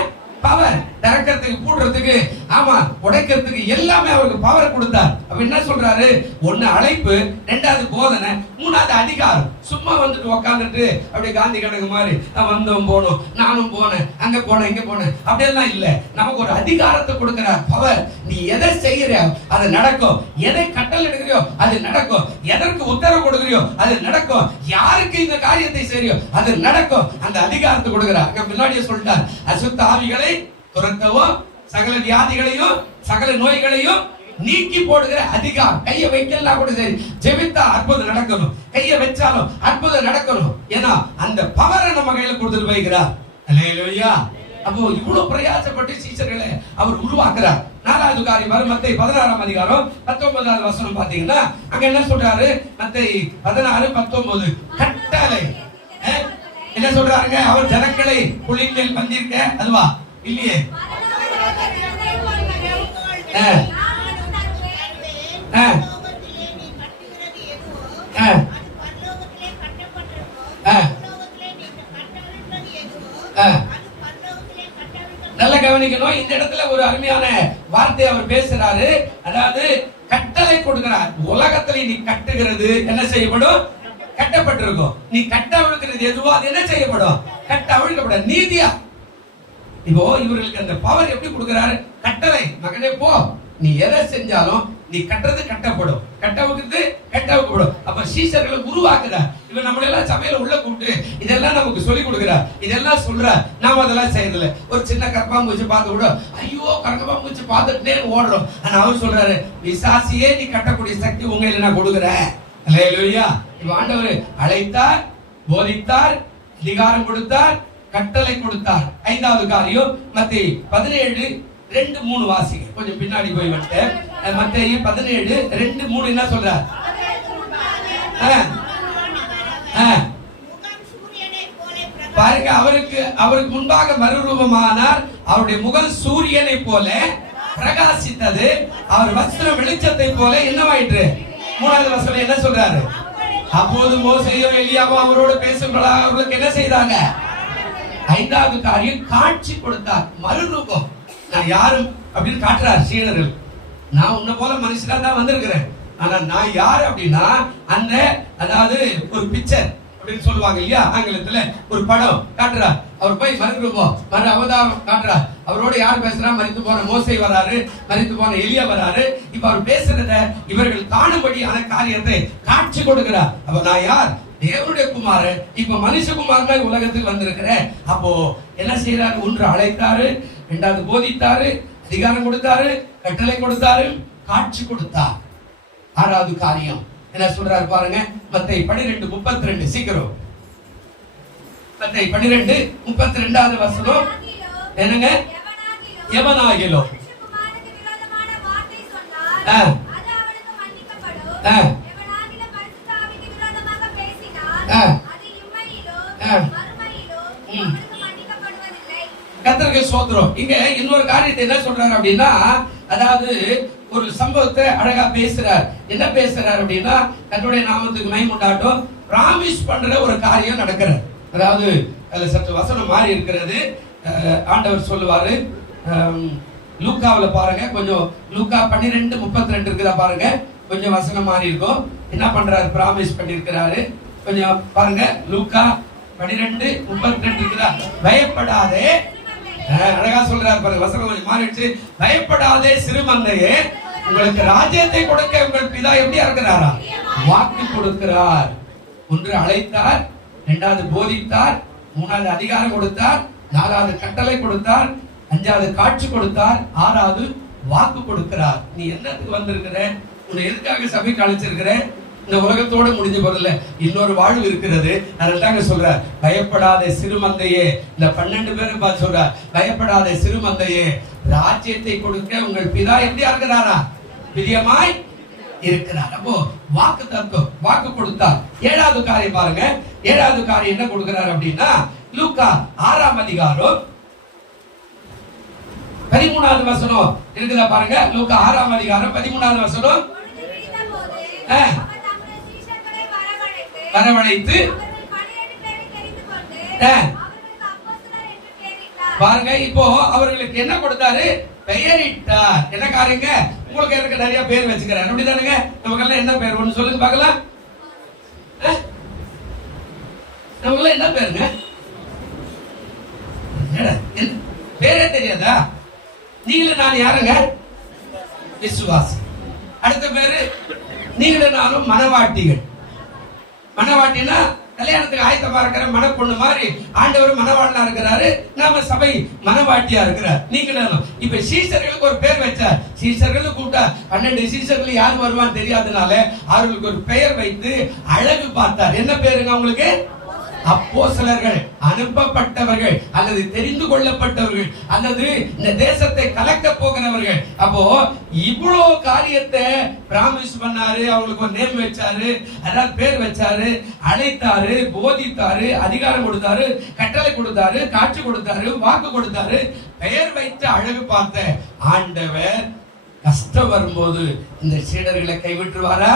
பவர். திறக்கிறதுக்கு, கூடுறதுக்கு, ஆமா, உடைக்கிறதுக்கு எல்லாமே அவருக்கு பவர் கொடுத்தார். அப்ப என்ன சொல்றாரு? ஒன்னு அழைப்பு, இரண்டாவது போதனை, மூணாவது அதிகாரம். சும்மா வந்துட்டு உக்காந்துட்டு அப்படியே காந்தி கணக்கு மாதிரி வந்தோம் போனோம், நானும் போனேன், அங்க போனேன், இங்க போனேன், அப்படியெல்லாம் இல்ல. நமக்கு ஒரு அதிகாரத்தை கொடுக்கிறார், பவர். நீ எதை செய்யறியோ அது நடக்கும், எதை கட்டளை எடுக்கிறியோ அது நடக்கும், எதற்கு உத்தரவு கொடுக்கிறியோ அது நடக்கும், யாருக்கு இந்த காரியத்தை செய்யறியோ அது நடக்கும். அந்த அதிகாரத்தை கொடுக்கிறார். முன்னாடியே சொல்லிட்டார், அசுத்த ஆவிகளை துரத்தவும் சகல வியாதிகளையும் சகல நோய்களையும் நீக்கி போடுகிற அதிகாரம். கையை வைக்கலாம் கூட சரி, ஜெபித்தா அற்புதம் நடக்கணும், கையை வச்சாலும் அற்புதம் நடக்கணும். ஏன்னா அந்த பவரை நம்ம கையில கொடுத்துட்டு போய்கிறார். அல்லேலூயா. அப்போ இவ்வளவு பிரயாசப்பட்டு சீஷர்களை அவர் உருவாக்குறார். 4வது காரியம் மத்தேயு 16ஆம் அதிகாரம் 19வது வசனம் பாத்தீங்கன்னா அங்க என்ன சொல்றாரு? மத்தேயு 16:19 கட்டளை. என்ன சொல்றாருங்க? அவர் ஜனங்களை புலின் மேல் பந்திருக்க, அதுவா இல்லையே? நல்ல கவனிக்கணும். இந்த இடத்துல ஒரு அருமையான வார்த்தை அவர் பேசுறாரு. அதாவது கட்டளை கொடுக்கிறார். உலகத்துல நீ கட்டுகிறது என்ன செய்யப்படும்? கட்டப்பட்டிருக்கும். நீ கட்ட அவிழ்க்கிறது எதுவோ அது என்ன செய்யப்படும்? கட்ட அவிழ்க்கப்படும். நீதியா. இப்போ இவர்களுக்கு அந்த பவர் எப்படி கொடுக்கிறாரு? கட்டளை. மகனே போ, நீ எதை செஞ்சாலும் நீ கட்டுறது கட்டப்படும், கட்டவுக்கு கட்டவுக்கப்படும். அப்ப சீஷர்களை உருவாக்குறார். இவன் நம்மள எல்லாம் சபையில உள்ள கூப்பிட்டு இதெல்லாம் நமக்கு சொல்லி கொடுக்கிறார், இதெல்லாம் சொல்றார். நாம அதெல்லாம் செய்யறதில்ல. ஒரு சின்ன கரப்பாம்பூச்சி பார்த்து கூட ஐயோ கரப்பாம்பூச்சி பார்த்துட்டே ஓடுறோம். ஆனா அவர் சொல்றாரு, விசாசியே நீ கட்டக்கூடிய சக்தி உங்களை நான் கொடுக்குறேன். அல்லேலூயா. இப்ப ஆண்டவர் அழைத்தார், போதித்தார், அதிகாரம் கொடுத்தார், கட்டளை கொடுத்தார். 5வது காரியம் மத்தேயு 17:2-3 வாசிங்க. கொஞ்சம் பின்னாடி போய் வந்துட்டு மத்தேயு 17:2-3 என்ன சொல்றார்? பாருங்க, அவருக்கு முன்பாக மறுரூபமானார். அவருடைய முகம் சூரியனை போல பிரகாசித்தது. அவர் வஸ்திரம் வெளிச்சத்தை போல என்னவாயிற்று? 3வது வசனம் என்ன சொல்றாரு? அப்போது மோசேயும் எலியாவும் அவரோடு பேசுகிறார்கள். அவர்களுக்கு என்ன செய்தாங்க? 5வது காரியம் காட்சி கொடுத்தார், மறுரூபம். நான் யாரும் அப்படின்னு காட்டுறார் சீடர்கள். நான் உன்னை போல மனுஷனா தான் வந்திருக்கிறேன். ஆனா நான் யாரு அப்படின்னா அந்த அதாவது ஒரு பிக்சர் அப்படின்னு சொல்லுவாங்க இல்லையா, ஆங்கிலத்துல ஒரு படம் காட்டுறார். அவர் போய் மறுரூபம் மறு அவதாரம் காட்டுறார். அவரோட யார் பேசுறா? மரித்து போன மோசே வராரு, மரித்து போன எலியா வராரு. இப்ப அவர் பேசுறத இவர்கள் காணும்படியான காரியத்தை காட்சி கொடுக்கிறார். அப்ப நான் யார்? தேவனுடைய குமாரன். இப்ப மனுஷகுமாரன் உலகத்துக்கு வந்திருக்கிறேன். அப்போ என்ன செய்யறாரு? ஒன்று அழைத்தாரு, இரண்டாவது போதித்தாரு, அதிகாரம் கொடுத்தாரு, கட்டளை கொடுத்தாரு, காட்சி கொடுத்தார். 6வது காரியம் என்ன சொல்றாரு பாருங்க. மத்தேயு 12:32 சீக்கிரம். மத்தேயு 12:32 வசனம் என்னங்க? எவனாகிலும் மனுஷகுமாரனுக்கு விரோதமான வார்த்தை சொன்னார், ஆ. அது அவனுக்கு மன்னிக்கப்படும். ஆ. எவனாகிலும் பரிசுத்த ஆவிக்கு விரோதமாக பேசினார், ஆ. அது இம்மையிலோ ஆ. மறுமையிலோ அவனுக்கு மன்னிக்கப்படுவதில்லை. கர்த்தருக்கு ஸ்தோத்திரம். இங்க இன்னொரு காரியத்தை என்ன சொல்றாரு அப்படின்னா, அதாவது ஒரு சம்பவத்தை அழகா பேசுறார். என்ன பேசுறார் அப்படின்னா, கர்த்தருடைய நாமத்துக்கு மகிமை உண்டாகட்டும். பிராமிஸ் பண்ற ஒரு காரியம் நடக்கிறது. அதாவது அதுல சற்று வசனம் மாறி இருக்கிறது. ஆண்டவர் சொல்லுவாரு, லூக்காவுல பாருங்க, கொஞ்சம் லூக்கா 12:32 இருக்குதா பாருங்க, கொஞ்சம் வசனம் மாறி இருக்கும். என்ன பண்றாரு? பிராமிஸ் பண்ணிருக்கிறாரு. கொஞ்சம் பாருங்க, லூக்கா 12:32 இருக்குதா? பயப்படாதே, அழகா சொல்றாரு பாருங்க, வசனம் கொஞ்சம் மாறிடுச்சு. பயப்படாதே சிறுமந்தையே, உங்களுக்கு ராஜ்யத்தை கொடுக்க உங்கள் பிதா எப்படியா இருக்கிறாரா? வாக்கு கொடுக்கிறார். ஒன்று அழைத்தார், இரண்டாவது போதித்தார், மூணாவது அதிகாரம் கொடுத்தார், நாலாவது கட்டளை கொடுத்தார், அஞ்சாவது காட்சி கொடுத்தார், ஆறாவது வாக்கு கொடுக்கிறார். நீ என்னத்துக்கு வந்திருக்கிற? உன்னை எதுக்காக சபைக்கு அழைச்சிருக்கிறேன்? இந்த உலகத்தோட முடிஞ்ச பொருள்ல இன்னொரு வாழ்வு இருக்கிறது. அதனால சொல்ற, பயப்படாத சிறுமந்தையே. இந்த 12 பேரை பார்த்து சொல்ற, பயப்படாத சிறுமந்தையே, ராஜ்யத்தை கொடுக்க உங்கள் பிதா எப்படியா இருக்கிறாரா? பிரியமாய் இருக்கிறார். அப்போ வாக்கு தத்துவம், வாக்கு கொடுத்தார். ஏழாவது காரியம் பாருங்க, ஏழாவது காரியம் என்ன கொடுக்கிறார் அப்படின்னா, லூக்கா 6ஆம் அதிகாரம் 13வது வசனம் இருக்குதா பாருங்க. லூக்கா 6ஆம் அதிகாரம் 13வது வசனம். பொழுது விடிந்தபோது ஆ. அவர் தம்முடைய சீஷர்களை வரவழைத்து வரவழைத்து அவர்கள் 12 பேரை தெரிந்து கொண்டு ஆ. அவர்களுக்கு அப்போஸ்தலர் என்று பெயரிட்டார். பாருங்க, இப்போ அவர்களுக்கு என்ன கொடுத்தாரு? பெயரிட்டார். என்ன காரியங்க? உங்களுக்கு எனக்கு நிறைய பேர் வச்சுக்கிறார், அப்படிதானுங்க? நமக்கெல்லாம் என்ன பேர் ஒண்ணு சொல்லுங்க பார்க்கலாம். நமக்கெல்லாம் என்ன பேருங்க? பேரே தெரியாதா? நீங்களும் நான் யாருங்க? விசுவாசி. அடுத்த பேரு நீங்களும் நானும் மனவாட்டிகள். மனவாட்டினா கல்யாணத்துக்கு ஆயத்தமா இருக்கிற மனப்பொண்ணு மாதிரி ஆண்டவர் மனவாளனா இருக்கிறாரு, நாம சபை மனவாட்டியா இருக்கிறார். நீங்களும் இப்ப சீசர்களுக்கு ஒரு பேர் வச்சார். சீசர்கள் கூட்டா 12 சீசர்கள் யார் வருவான்னு தெரியாதனால அவர்களுக்கு ஒரு பெயர் வைத்து அழகு பார்த்தார். என்ன பேருங்க உங்களுக்கு? அப்போஸ்தலர்கள், அனுப்பப்பட்டவர்கள், அல்லது தெரிந்து கொள்ளப்பட்டவர்கள், அல்லது இந்த தேசத்தை கலக்க போகிறவர்கள். அப்போ இவ்வளவு காரியத்தை பிராமிஸ் பண்ணாரு, அவங்களுக்கு ஒரு நேம் வச்சாரு, அதாவது பேர் வச்சாரு, அழைத்தாரு, போதித்தாரு, அதிகாரம் கொடுத்தாரு, கட்டளை கொடுத்தாரு, காட்சி கொடுத்தாரு, வாக்கு கொடுத்தாரு, பெயர் வைத்து அழகு பார்த்த ஆண்டவர் கஷ்டம் வரும்போது இந்த சீடர்களை கைவிட்டுருவாரா?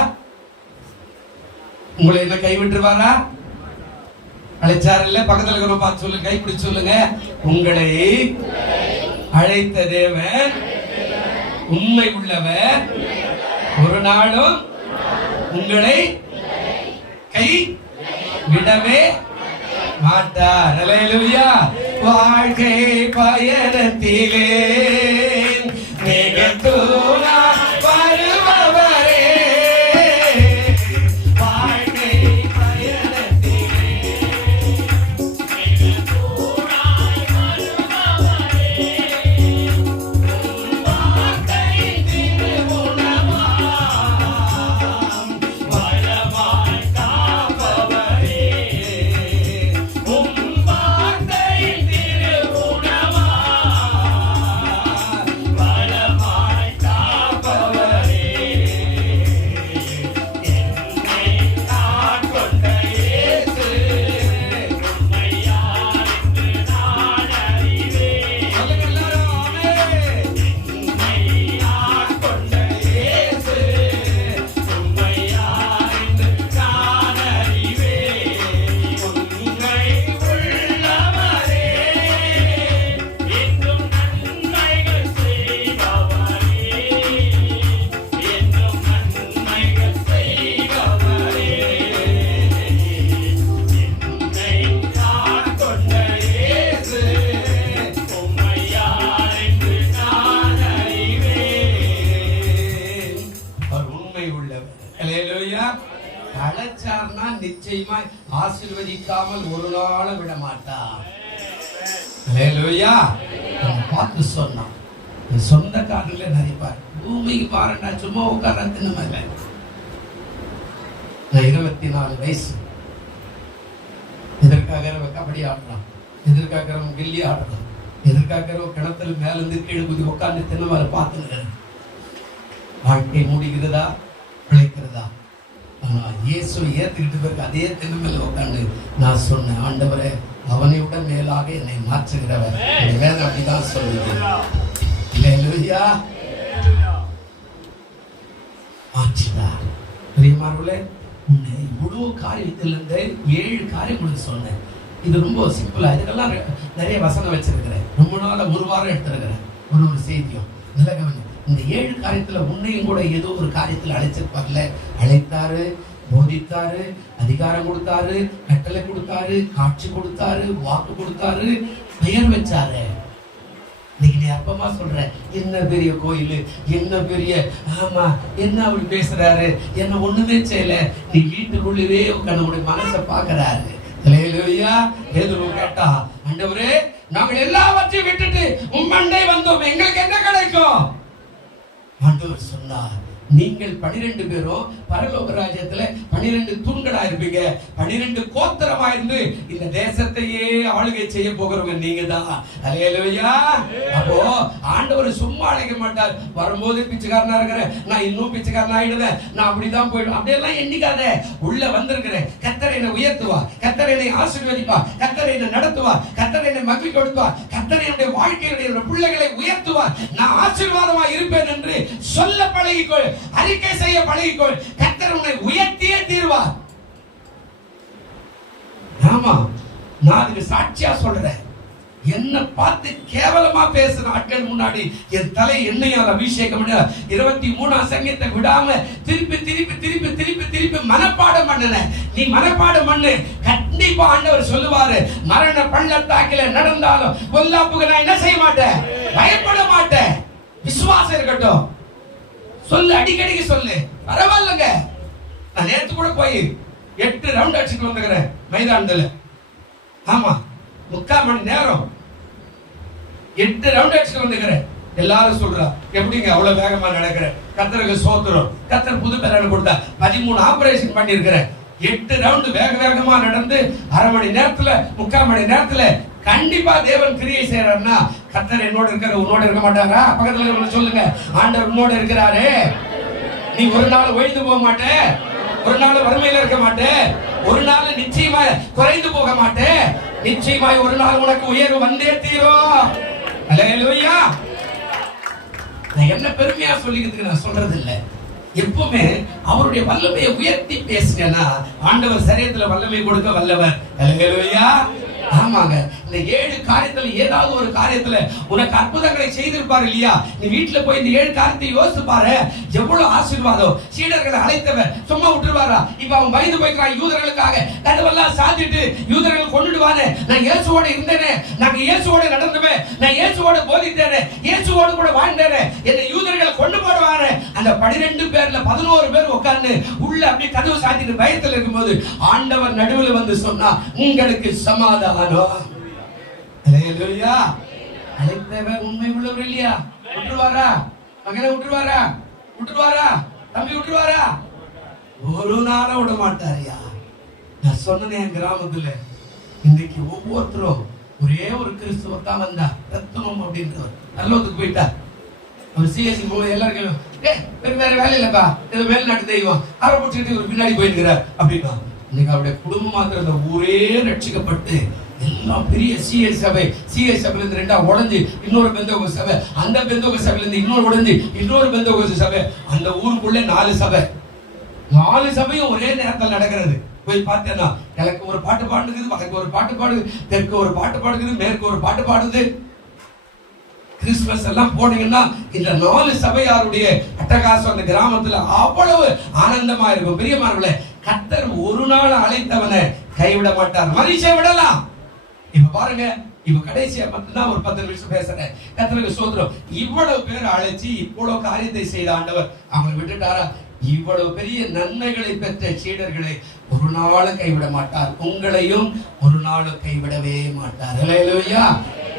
உங்களை என்ன கைவிட்டுருவாரா? அழைச்சார் இல்ல? பக்கத்துல இருக்கிற பார்த்து சொல்லுங்க, கைப்பிடி சொல்லுங்க, உங்களை அழைத்த தேவன் உண்மை உள்ளவர், ஒரு நாளும் உங்களை கை விடவே மாட்டார். அல்லேலூயா. வாழ்க்கை பயணத்திலே மிகத்தூரா வருபவரே, அழைச்சார்னா நிச்சயமா ஆசீர்வதிக்காமல் ஒரு நாளும் விட மாட்டார். அல்லேலூயா. பார்த்து சொன்னான், சொந்தக்காரர்களே நினைப்பார், பூமிக்கு பாருண்டா, சும்மா உட்கார்ந்து மேல 24 வயசு. எதற்காக நம்ம கபடி ஆடலாம், எதற்காக நம்ம கில்லி ஆடலாம், எதிர்காக்கிறோம் கிணத்துல மேல இருந்து கீழே குதி உட்கார்ந்து தென்னை மரம் பார்த்துன்னு வாழ்க்கை முடிகிறதா பிழைக்கிறதா? ஆனா இயேசுவை ஏத்துக்கிட்டு பிறகு அதே தென்னை மேல உட்காந்து நான் சொன்னேன், ஆண்டவரே அவனை விட மேலாக என்னை மாற்றுகிறவர். வேதம் அப்படிதான் சொல்லுது. அல்லேலூயா. மாற்றினார். பிரியமானவர்களே, உன்னை இவ்வளவு காரியத்திலிருந்து 7 காரியம் உங்களுக்கு சொன்னேன். இது ரொம்ப சிம்பிளா, இதுக்கெல்லாம் நிறைய வசனம் வச்சிருக்கிறேன். ரொம்ப நாள ஒரு வாரம் எடுத்திருக்கிறேன் ஒரு செய்தியும். இந்த 7 காரியத்துல உன்னையும் கூட ஏதோ ஒரு காரியத்துல அழைச்சிருப்பார்ல. அழைத்தாரு, போதித்தாரு, அதிகாரம் கொடுத்தாரு, கட்டளை கொடுத்தாரு, காட்சி கொடுத்தாரு, வாக்கு கொடுத்தாரு, பெயர் வச்சாரு. இன்னைக்கு நீ அப்பமா சொல்ற, என்ன பெரிய கோயில், என்ன பெரிய, ஆமா என்ன அப்படி பேசுறாரு, என்ன ஒண்ணுமே செய்யல. நீ வீட்டுக்குள்ளவே உங்களுடைய மனசை பாக்குறாரு. அல்லேலூயா. பேதுரு கேட்டா, ஆண்டவரே நாங்கள் எல்லாவற்றையும் விட்டுட்டு உம்மண்டை வந்தோம், எங்களுக்கு என்ன கிடைக்கும்? ஆண்டவர் சொன்னார், நீங்கள் 12 பேரும் பரலோக ராஜ்யத்துல 12 தூண்களா இருப்பீங்க. 12 கோத்திரமா இருந்து இந்த தேசத்தையே ஆளுகை செய்ய போகிறவங்க நீங்க தான். அல்லேலூயா. அப்போ ஆண்டவர் சும்மா அழைக்க மாட்டார். வரும்போது பிச்சைக்காரனா இருக்கிறேன், நான் இன்னும் பிச்சைக்காரனா ஆயிடுவேன், நான் அப்படிதான் போயிடுவேன், அப்படியெல்லாம் எண்ணிக்காத. உள்ள வந்திருக்கிறேன், கர்த்தர் என்னை உயர்த்துவா, கர்த்தர் என்னை ஆசீர்வதிப்பா, கர்த்தர் என்னை நடத்துவா, கர்த்தர் என்னை மகிழ்ச்சி கொடுப்பா, கர்த்தர் என்னுடைய வாழ்க்கையுடைய பிள்ளைகளை உயர்த்துவா, நான் ஆசீர்வாதமா இருப்பேன் என்று சொல்ல பழகிக்கொள், அறிக்கை செய்ய பழகிக்கொள். கர்த்தர் உன்னை உயர்த்தியே தீர்வார். ஆமா, நான் அதுக்கு சாட்சியா சொல்றேன். என்ன பார்த்து கேவலமா பேசுற ஆட்கள் முன்னாடி என் தலை எண்ணெயால் அபிஷேகம் 23ஆம் சங்கீதத்தை விடாம திருப்பி திருப்பி திருப்பி திருப்பி திருப்பி மனப்பாடம் பண்ணன. நீ மனப்பாடம் பண்ணு, கண்டிப்பா ஆண்டவர் சொல்லுவாரு, மரண பள்ளத்தாக்கில நடந்தாலும் பொல்லாப்புக்கு நான் என்ன செய்ய மாட்டேன், பயப்பட மாட்டேன். விசுவாசம் இருக்கட்டும். சொல்லு, அடிக்கடிக்கு சொல்லு, பரவாயில்லைங்க. நான் நேற்று கூட போய் 8 ரவுண்ட் அடிச்சுட்டு வந்துக்கிறேன் மைதானத்துல. ஆமா, 3/4 மணி நேரம் 8 ரவுண்ட் அடிச்சுட்டு வந்துக்கிறேன். எல்லாரும் சொல்றா, எப்படிங்க அவ்வளவு வேகமா நடக்கிற? கர்த்தருக்கு ஸ்தோத்திரம். கர்த்தர் புது பலன் கொடுத்தா. 13 ஆபரேஷன் பண்ணி இருக்கிறேன். 8 ரவுண்ட் வேக வேகமா நடந்து 1/2 மணி நேரத்துல 3/4 மணி நேரத்துல கண்டிப்பா தேவன் கிரியை செய்யறாருன்னா, கர்த்தர் என்னோட இருக்க உன்னோட இருக்க மாட்டாரா? பக்கத்துல இருக்க சொல்லுங்க, ஆண்டவர் உன்னோட இருக்கிறாரு. நீ ஒரு நாள் ஒழிந்து போக மாட்டே, ஒரு நாள் வறுமையில இருக்க மாட்டே, ஒரு நாள் நிச்சயமா குறைந்து போக மாட்டே, நிச்சயமாய் ஒரு நாள் உனக்கு உயர்வு வந்தே தீரும். அல்லேலூயா. நான் என்ன பெருமையா சொல்லிக்கிறதுக்கு நான் சொல்றது இல்ல. எப்பவுமே அவருடைய வல்லமையை உயர்த்தி பேசுங்கன்னா ஆண்டவர் சரீரத்துல வல்லமை கொடுக்க வல்லவர். அல்லேலூயா. ஆமாங்க, இந்த 7 காரியத்துல ஏதாவது ஒரு காரியத்துல உனக்கு அற்புதங்களை செய்திருப்பாரு இல்லையா? நீ வீட்டுல போய் இந்த 7 காரியத்தை யோசிச்சு பாரு, எவ்வளவு ஆசீர்வாதம். சீடர்களை அழைத்தவர் சும்மா விட்டுருவாரா? இப்ப அவன் பயந்து போய்க்கிறான். யூதர்களுக்காக கதவெல்லாம் சாத்திட்டு யூதர்கள் கொண்டுடுவானே, நான் இயேசுவோட இருந்தேனே, நாங்க இயேசுவோட நடந்தமே, நான் இயேசுவோட போதித்தேனே, இயேசுவோட கூட வாழ்ந்தேனே, என்னை யூதர்கள் கொண்டு போடுவானே. அந்த 12 பேர்ல 11 பேர் உட்கார்ந்து உள்ள அப்படியே கதவு சாத்திட்டு பயத்துல இருக்கும்போது ஆண்டவர் நடுவில் வந்து சொன்னா, உங்களுக்கு சமாதானம். அல்லேலூயா. அழைத்தவர் உண்மை உள்ளவர் இல்லையா? விட்டுருவாரா? மகனை விட்டுருவாரா? விட்டுருவாரா? தம்பி விட்டுருவாரா? ஒரு நாள விட மாட்டாரியா. நான் சொன்னேன், என் கிராமத்துல இன்னைக்கு ஒவ்வொருத்தரும் ஒரே ஒரு கிறிஸ்துவர் தான் வந்தா, ரத்தனம் அப்படின்றவர் நல்லதுக்கு போயிட்டா. ஒரு சிஎஸ்சி போய் எல்லாருக்கும் வேற வேலை இல்லப்பா, இது மேல்நாட்டு தெய்வம் அவரை பிடிச்சிட்டு ஒரு பின்னாடி போயிருக்கிறார் அப்படின்னா, இன்னைக்கு அவருடைய குடும்பமா இருந்த ஊரே ரட்சிக்கப்பட்டு எல்லாம் பெரிய சிஎஸ் சபை, சிஎஸ் சபையில இருந்து 2ஆ உடைஞ்சு இன்னொரு பெந்தோக சபை, அந்த பெந்தோக சபையில இருந்து இன்னொரு உடைஞ்சு இன்னொரு பெந்தோக சபை, அந்த ஊருக்குள்ள 4 சபை, 4 சபையும் ஒரே நேரத்தில் நடக்கிறது. போய் பார்த்தேன்னா எனக்கு ஒரு பாட்டு பாடுகிறது, பக்கத்து ஒரு பாட்டு பாடுது, தெற்கு ஒரு பாட்டு பாடுகிறது, மேற்கு ஒரு பாட்டு பாடுது. கிறிஸ்துமஸ் எல்லாம் போனீங்கன்னா இந்த 4 சபையாருடைய அட்டகாசம் அந்த கிராமத்துல அவ்வளவு ஆனந்தமா இருக்கும். பிரியமானவர்களே, கர்த்தர் ஒரு நாள் அழைத்தவனை கைவிட மாட்டார். மனுஷ விடலாம். இப்ப பாருங்க, இப்ப கடைசியா மட்டும்தான் ஒரு 10 நிமிஷம் பேசுறேன். கர்த்தருக்கு ஸ்தோத்திரம். இவ்வளவு பேர் அழைச்சி இவ்வளவு காரியத்தை செய்த ஆண்டவர் அவங்களை விட்டுட்டாரா? இவ்வளவு பெரிய நன்மைகளை பெற்ற சீடர்களை ஒரு நாளும் கைவிட மாட்டார். உங்களையும் ஒரு நாளும் கைவிடவே மாட்டார். அல்லேலூயா.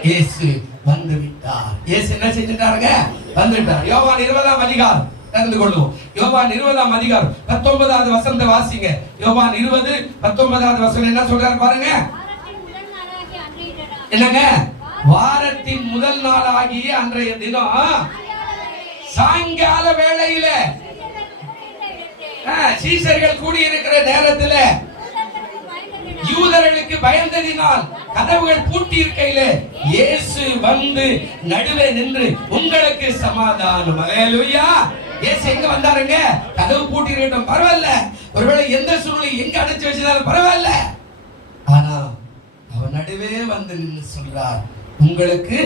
இயேசு வந்து விட்டார். இயேசு என்ன செஞ்சிட்டாருங்க? வந்துட்டார். யோவான் 20ஆம் அதிகாரம் தெரிந்து கொள்ளுவோம். யோவான் 20ஆம் அதிகாரம் 19வது வசனத்தை வாசிங்க. யோவான் 20 19வது வசனம் என்ன சொல்றாரு பாருங்க. என்னங்க? வாரத்தின் முதல் நாள் ஆகிய அன்றைய தினம் சாயங்கால வேளையில சீசர்கள் கூடியிருக்கிற நேரத்துல யூதர்களுக்கு பயந்ததினால் கதவுகள் பூட்டி இருக்கையில இயேசு வந்து நடுவே நின்று உங்களுக்கு சமாதானம். அல்லேலூயா. இயேசு எங்க வந்தாருங்க? கதவு பூட்டி இருக்கட்டும் பரவாயில்ல, ஒருவேளை எந்த சூழ்நிலை எங்க அடைச்சு வச்சதாலும் பரவாயில்ல, ஆனா அவர் நடுவே வந்து நின்று சொல்றார் உங்களுக்கு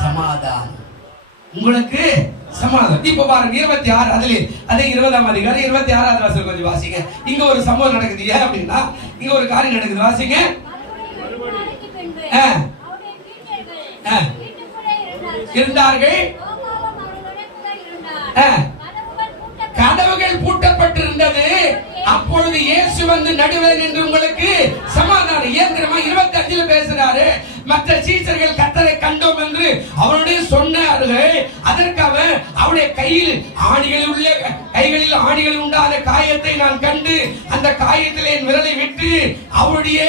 சமாதானம், உங்களுக்கு சமாதானம். இப்ப பாருங்க 26 அதுல அதே 20ஆம் அதிகாரம் 26வது வசனம் கொஞ்சம் வாசிங்க. இங்க ஒரு சம்பவம் நடக்குது. ஏன் அப்படின்னா இங்க ஒரு காரியம் நடக்குது, வாசிங்க. இருந்தார்கள், கதவுகள் பூட்டப்பட்டிருந்தது. அப்பொழுது இயேசு வந்து நடுவே நின்று உங்களுக்கு சமாதானம். ஏன் தெரியுமா? 25 பேசுறாரு. மற்ற சீசர்கள் கர்த்தரை கண்டோம் என்று அவருடைய சொன்னார்கள். அதற்காக அவருடைய கைகளில் ஆணிகள் உண்டான காயத்தை நான் கண்டு அந்த காயத்தில் என் விரலை விட்டு அவருடைய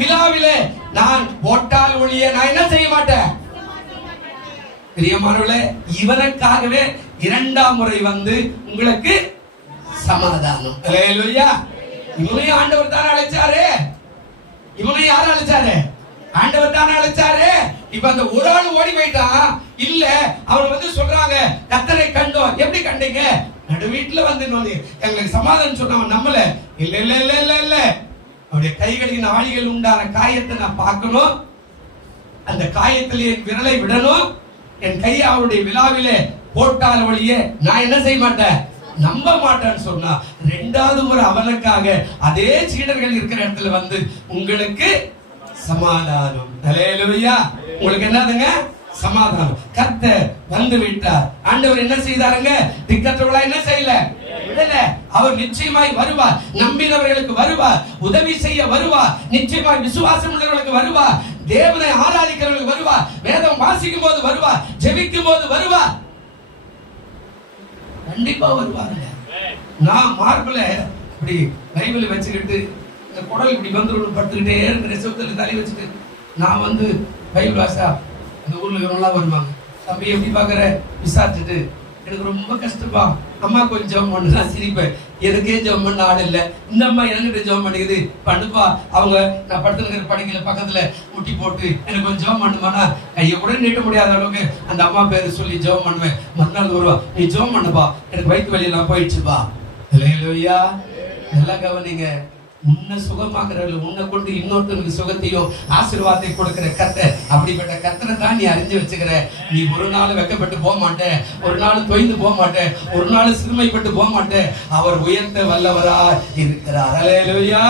விழாவிலே நான் போட்டால் ஒழிய நான் என்ன செய்ய மாட்டேன். பிரியமானவர்களே, இவனுக்காகவே 2ஆம் முறை வந்து உங்களுக்கு சமாதானம். அல்லேலூயா. இவனை ஆண்டவர் தான் அழைச்சாரு. இவனை யார் அழைச்சாரு? ஆண்டவர் தான் அழைச்சாரு. இப்ப அந்த ஒரு ஆள் ஓடி போயிட்டான். இல்ல அவர் வந்து சொல்றாங்க கர்த்தரை கண்டோம். எப்படி கண்டீங்க? நடு வீட்டுல வந்து எங்களுக்கு சமாதானம் சொன்னவன் நம்மள. இல்ல இல்ல இல்ல இல்ல இல்ல, அவருடைய கைகளின் ஆணிகள் உண்டான காயத்தை நான் பார்க்கணும், அந்த காயத்திலே விரலை விடணும், என் கையை அவருடைய விழாவிலே போட்டால் ஒழிய நான் என்ன செய்ய மாட்டேன், நம்ப மாட்டேன்னு சொன்னா 2வது முறை அவனுக்காக அதே சீடர்கள் இருக்கிற இடத்துல வந்து உங்களுக்கு சமாதானம். அல்லேலூயா. உங்களுக்கு என்னதுங்க? சமாதானம். கர்த்தர் வந்து விட்டார். ஆண்டவர் என்ன செய்தாருங்க? திக்கற்றவளா என்ன செய்யல, அவர் நிச்சயமாய் வருவார். நம்பினவர்களுக்கு வருவார், உதவி செய்ய வருவார், நிச்சயமாய் விசுவாசம் உள்ளவர்களுக்கு வருவார், தேவனை ஆராதிக்கிறவர்களுக்கு வருவார், வேதம் வாசிக்கும் போது வருவார், ஜெபிக்கும் போது வருவார், கண்டிப்பா வருவாருங்க. நான் மார்பிள இப்படி பைபிள் வச்சுக்கிட்டு இந்த குடல் இப்படி வந்துடும் படுத்துக்கிட்டே இருக்கிற செவத்துல தலை வச்சுட்டு நான் வந்து பைபிள் வாசா இந்த ஊர்ல இருக்கிறவங்களாம் வருவாங்க. தம்பி எப்படி பாக்குற விசாரிச்சுட்டு எனக்கு ரொம்ப கஷ்டப்பா, அம்மா கொஞ்சம் ஜெபம் பண்ணு. நான் சிரிப்பேன், எனக்கே ஜெபம் பண்ண ஆள் இல்லை, இந்த அம்மா என்கிட்ட ஜெபம் பண்ணிக்குது பண்ணுப்பா. அவங்க நான் படுத்துக்கிற படுக்கையில பக்கத்துல முட்டி போட்டு எனக்கு கொஞ்சம் ஜெபம் பண்ணுமானா கையை கூட நீட்ட முடியாத அளவுக்கு அந்த அம்மா பேரு சொல்லி ஜெபம் பண்ணுவேன். மறுநாள் வருவா, நீ ஜெபம் பண்ணுப்பா, எனக்கு வயிற்று வலியெல்லாம் போயிடுச்சுப்பா. அல்லேலூயா. நல்லா கவனிங்க. உன்னை சுகமாக்குறவர்கள், உன்னை கொண்டு இன்னொருத்தருக்கு சுகத்தையும் ஆசீர்வாதத்தை கொடுக்கிற கர்த்தர், அப்படிப்பட்ட கர்த்தரை தான் நீ அறிஞ்சு வச்சுக்கிற. நீ ஒரு நாள் வெக்கப்பட்டு போக மாட்டேன், ஒரு நாள் தொய்ந்து போக மாட்டேன், ஒரு நாள் சிறுமைப்பட்டு போக மாட்டேன். அவர் உயர்த்த வல்லவரா இருக்கிறார். அல்லேலூயா.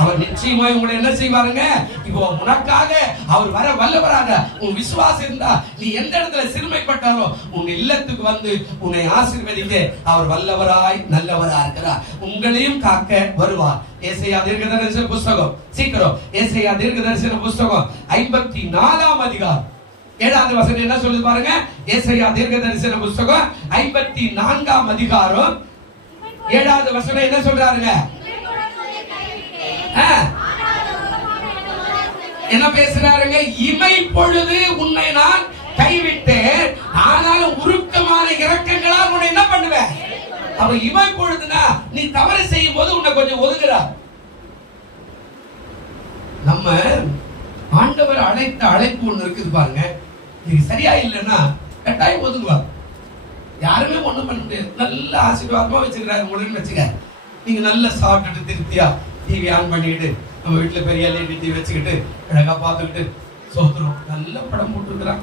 அவர் நிச்சயமாய் உங்களை என்ன செய்வாருங்க? இப்போ உனக்காக அவர் வர வல்லவராக உன் விசுவாசம் இருந்தா நீ எந்த இடத்துல சிறுமைப்பட்டாரோ உன் இல்லத்துக்கு வந்து உன்னை ஆசீர்வதிக்க அவர் வல்லவராய் நல்லவரா இருக்கிறார். உங்களையும் காக்க வருவார். ஏசாயா தீர்க்கதரிசன புஸ்தகம், சீக்கிரம் ஏசாயா தீர்க்கதரிசன புஸ்தகம் 54ஆம் அதிகாரம் 7வது வசனம் என்ன சொல்லுது பாருங்க. ஏசாயா தீர்க்கதரிசன புஸ்தகம் 54ஆம் அதிகாரம் 7வது வசனம் என்ன சொல்றாருங்க? என்ன பேசுறாருங்க? இமை பொழுது உன்னை நான் கைவிட்டேன், ஆனாலும் உருக்கமான இரக்கங்களால் உன்னை என்ன பண்ணுவேன். அவ இமை பொழுதுனா நீ தவறு செய்யும் போது உன்னை கொஞ்சம் ஒதுங்குறா. நம்ம ஆண்டவர் அழைத்த அழைப்பு ஒண்ணு இருக்குது பாருங்க. இது சரியா இல்லைன்னா கட்டாயம் ஒதுங்குவா. யாருமே ஒண்ணும் பண்ண முடியாது. நல்ல ஆசீர்வாதமா வச்சுக்கிறாரு உங்களுக்கு வச்சுக்க. நீங்க நல்ல சாப்பிட்டுட்டு திருப்தியா டிவி ஆன் பண்ணிக்கிட்டு நம்ம வீட்டுல பெரிய எல்இடி டிவி வச்சுக்கிட்டு அழகா பார்த்துக்கிட்டு சோத்துறோம். நல்ல படம் போட்டுருக்கிறான்.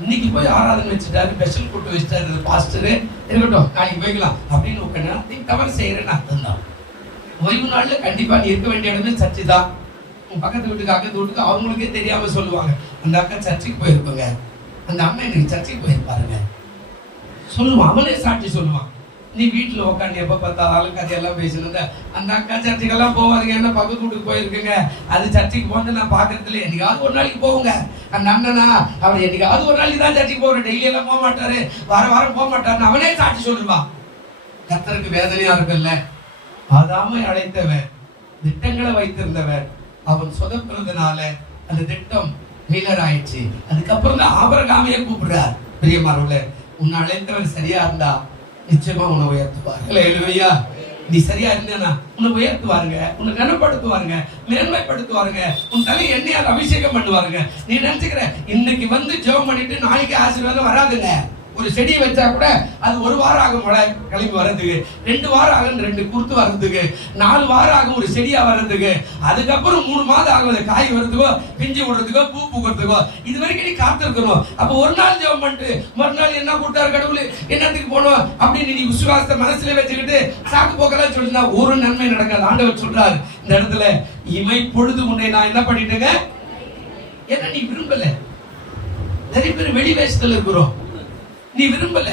இன்னைக்கு போய் ஆராதனை வச்சுட்டாரு, ஸ்பெஷல் கூட்டு வச்சுட்டாரு பாஸ்டரு, இருக்கட்டும் நாளைக்கு போய்க்கலாம் அப்படின்னு உட்காந்து நீ தவறு செய்யறேன்னு அர்த்தம் தான். ஓய்வு நாள்ல கண்டிப்பா நீ இருக்க வேண்டிய இடமே சர்ச்சு தான். உன் பக்கத்து வீட்டுக்கு அக்கத்து வீட்டுக்கு அவங்களுக்கே தெரியாம சொல்லுவாங்க, அந்த அக்கா சர்ச்சுக்கு போயிருப்பாங்க, அந்த அம்மா இன்னைக்கு சர்ச்சுக்கு போயிருப்பாருங்க சொல்லுவான். அவனே சாட்சி சொல்லுவான். நீ வீட்டுல உட்காந்து எப்ப பார்த்தாலும் கதையெல்லாம் பேசிருந்த அந்த அக்கா சர்ச்சுக்கெல்லாம் போவாருங்க, என்ன பக்கத்து வீட்டுக்கு போயிருக்குங்க, அது சர்ச்சுக்கு போந்து நான் பாக்குறதுல என்னைக்காவது ஒரு நாளைக்கு போவுங்க. அந்த அண்ணனா அவர் என்னைக்காவது ஒரு நாளைக்கு தான் சர்ச்சுக்கு போற, டெய்லி எல்லாம் போக மாட்டாரு, வாரம் போக மாட்டாருன்னு அவனே சாட்சி சொல்லுவான். கர்த்தருக்கு வேதனையா இருக்குல்ல. ஆதாமை அழைத்தவன், திட்டங்களை வைத்திருந்தவன், அவன் சொதப்பினதுனால அந்த திட்டம் ஃபெயிலியர் ஆயிடுச்சு. அதுக்கப்புறம் தான் ஆபிரகாமையே கூப்பிடுறார். பிரியமானவர்களே, உன்னை அழைத்தவர் சரியா இருந்தா நிச்சயமா உன்னை உயர்த்துவார். ஹல்லேலூயா. நீ சரியா இருந்தேன்னா உன்னை உயர்த்துவாருங்க, உன்னை கனப்படுத்துவாருங்க, மேன்மைப்படுத்துவாருங்க, உன் தலை எண்ணெயால் அபிஷேகம் பண்ணுவாருங்க. நீ நினைச்சுக்கிற இன்னைக்கு வந்து ஜெபம் பண்ணிட்டு நாளைக்கு ஆசீர்வாதம் வராதுங்க. ஒரு செடியை வச்சா கூட அது 1 வாரம் ஆகும் மழை கிளம்பி வர்றதுக்கு, 2 வாரம் ஆகும் 2 குருத்து வர்றதுக்கு, 4 வாரம் ஆகும் ஒரு செடியா வர்றதுக்கு, அதுக்கப்புறம் 3 மாதம் ஆகும் காய் வர்றதுக்கோ, பிஞ்சு விடுறதுக்கோ, பூ பூக்கிறதுக்கோ. இது வரைக்கும் நீ காத்திருக்கணும். அப்ப ஒரு நாள் ஜெபம் பண்ணிட்டு மறுநாள் என்ன கூட்டாரு கடவுள், என்னத்துக்கு போனோம் அப்படின்னு நீ விசுவாசத்தை மனசுல வச்சுக்கிட்டு சாக்கு போக்கெல்லாம் சொல்லினா ஒரு நன்மை நடக்காது. ஆண்டவர் சொல்றாரு இந்த இடத்துல, இமை பொழுது உன்னை நான் என்ன பண்ணிட்டேங்க, என்ன நீ விரும்பல. நிறைய பேர் வெளி வேஷத்துல இருக்கிறோம், நீ விரும்பல,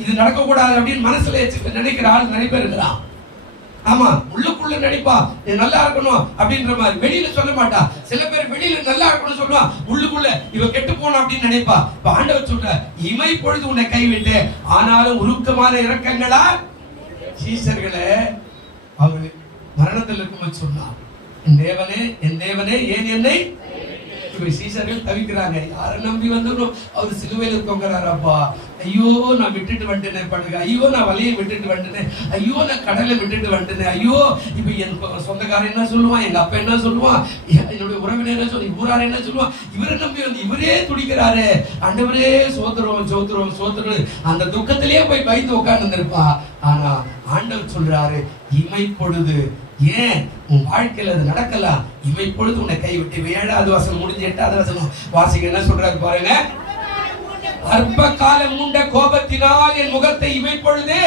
இது நடக்க கூடாது அப்படின்னு மனசுல நினைக்கிற ஆள் நிறைய பேர் இருக்கிறான். ஆமா, உள்ளுக்குள்ள நினைப்பா நீ நல்லா இருக்கணும் அப்படின்ற மாதிரி, வெளியில சொல்ல மாட்டா. சில பேர் வெளியில நல்லா இருக்கணும்னு சொல்லுவான், உள்ளுக்குள்ள இவ கெட்டு போனோம் அப்படின்னு நினைப்பா. இப்ப ஆண்டவர் சொல்ற, இமை பொழுது உன்னை கைவிட்டு ஆனாலும் உருக்கமான இரக்கங்களா சீசர்களே அவர் மரணத்தில் இருக்கும்போது சொன்னார், என் தேவனே ஏன் என்னை. இப்ப சீசர்கள் தவிக்கிறாங்க, யாரை நம்பி வந்தோம், அவர் சிலுவையில தொங்குறாரப்பா, ஐயோ நான் விட்டுட்டு வந்துட்டேனே பண்ணுங்க, ஐயோ நான் வலையை விட்டுட்டு வந்துட்டேன், ஐயோ நான் கடலை விட்டுட்டு வந்துட்டேன், ஐயோ இப்ப என் சொந்தக்காரன் என்ன சொல்லுவான், எங்க அப்பா என்ன சொல்லுவான், என்னுடைய உறவினர் என்ன சொல்லி, ஊரார் என்ன சொல்லுவான், இவரை நம்பி வந்து இவரே துடிக்கிறாரு, ஆண்டவரே சோதரம் சோதரம் சோதரம், அந்த துக்கத்திலேயே போய் பயந்து உட்கார்ந்து இருப்பா. ஆனா ஆண்டவர் சொல்றாரு, இமை பொழுது, ஏன் உன் வாழ்க்கையில அது நடக்கலாம், இவை பொழுது உன்னை கைவிட்டு. 7வது வசனம் முடிஞ்சு 8வது வசனம் வாசிக்க என்ன சொல்றாரு பாருங்க. அற்ப காலம் உண்ட கோபத்தினால் என் முகத்தை இவை பொழுது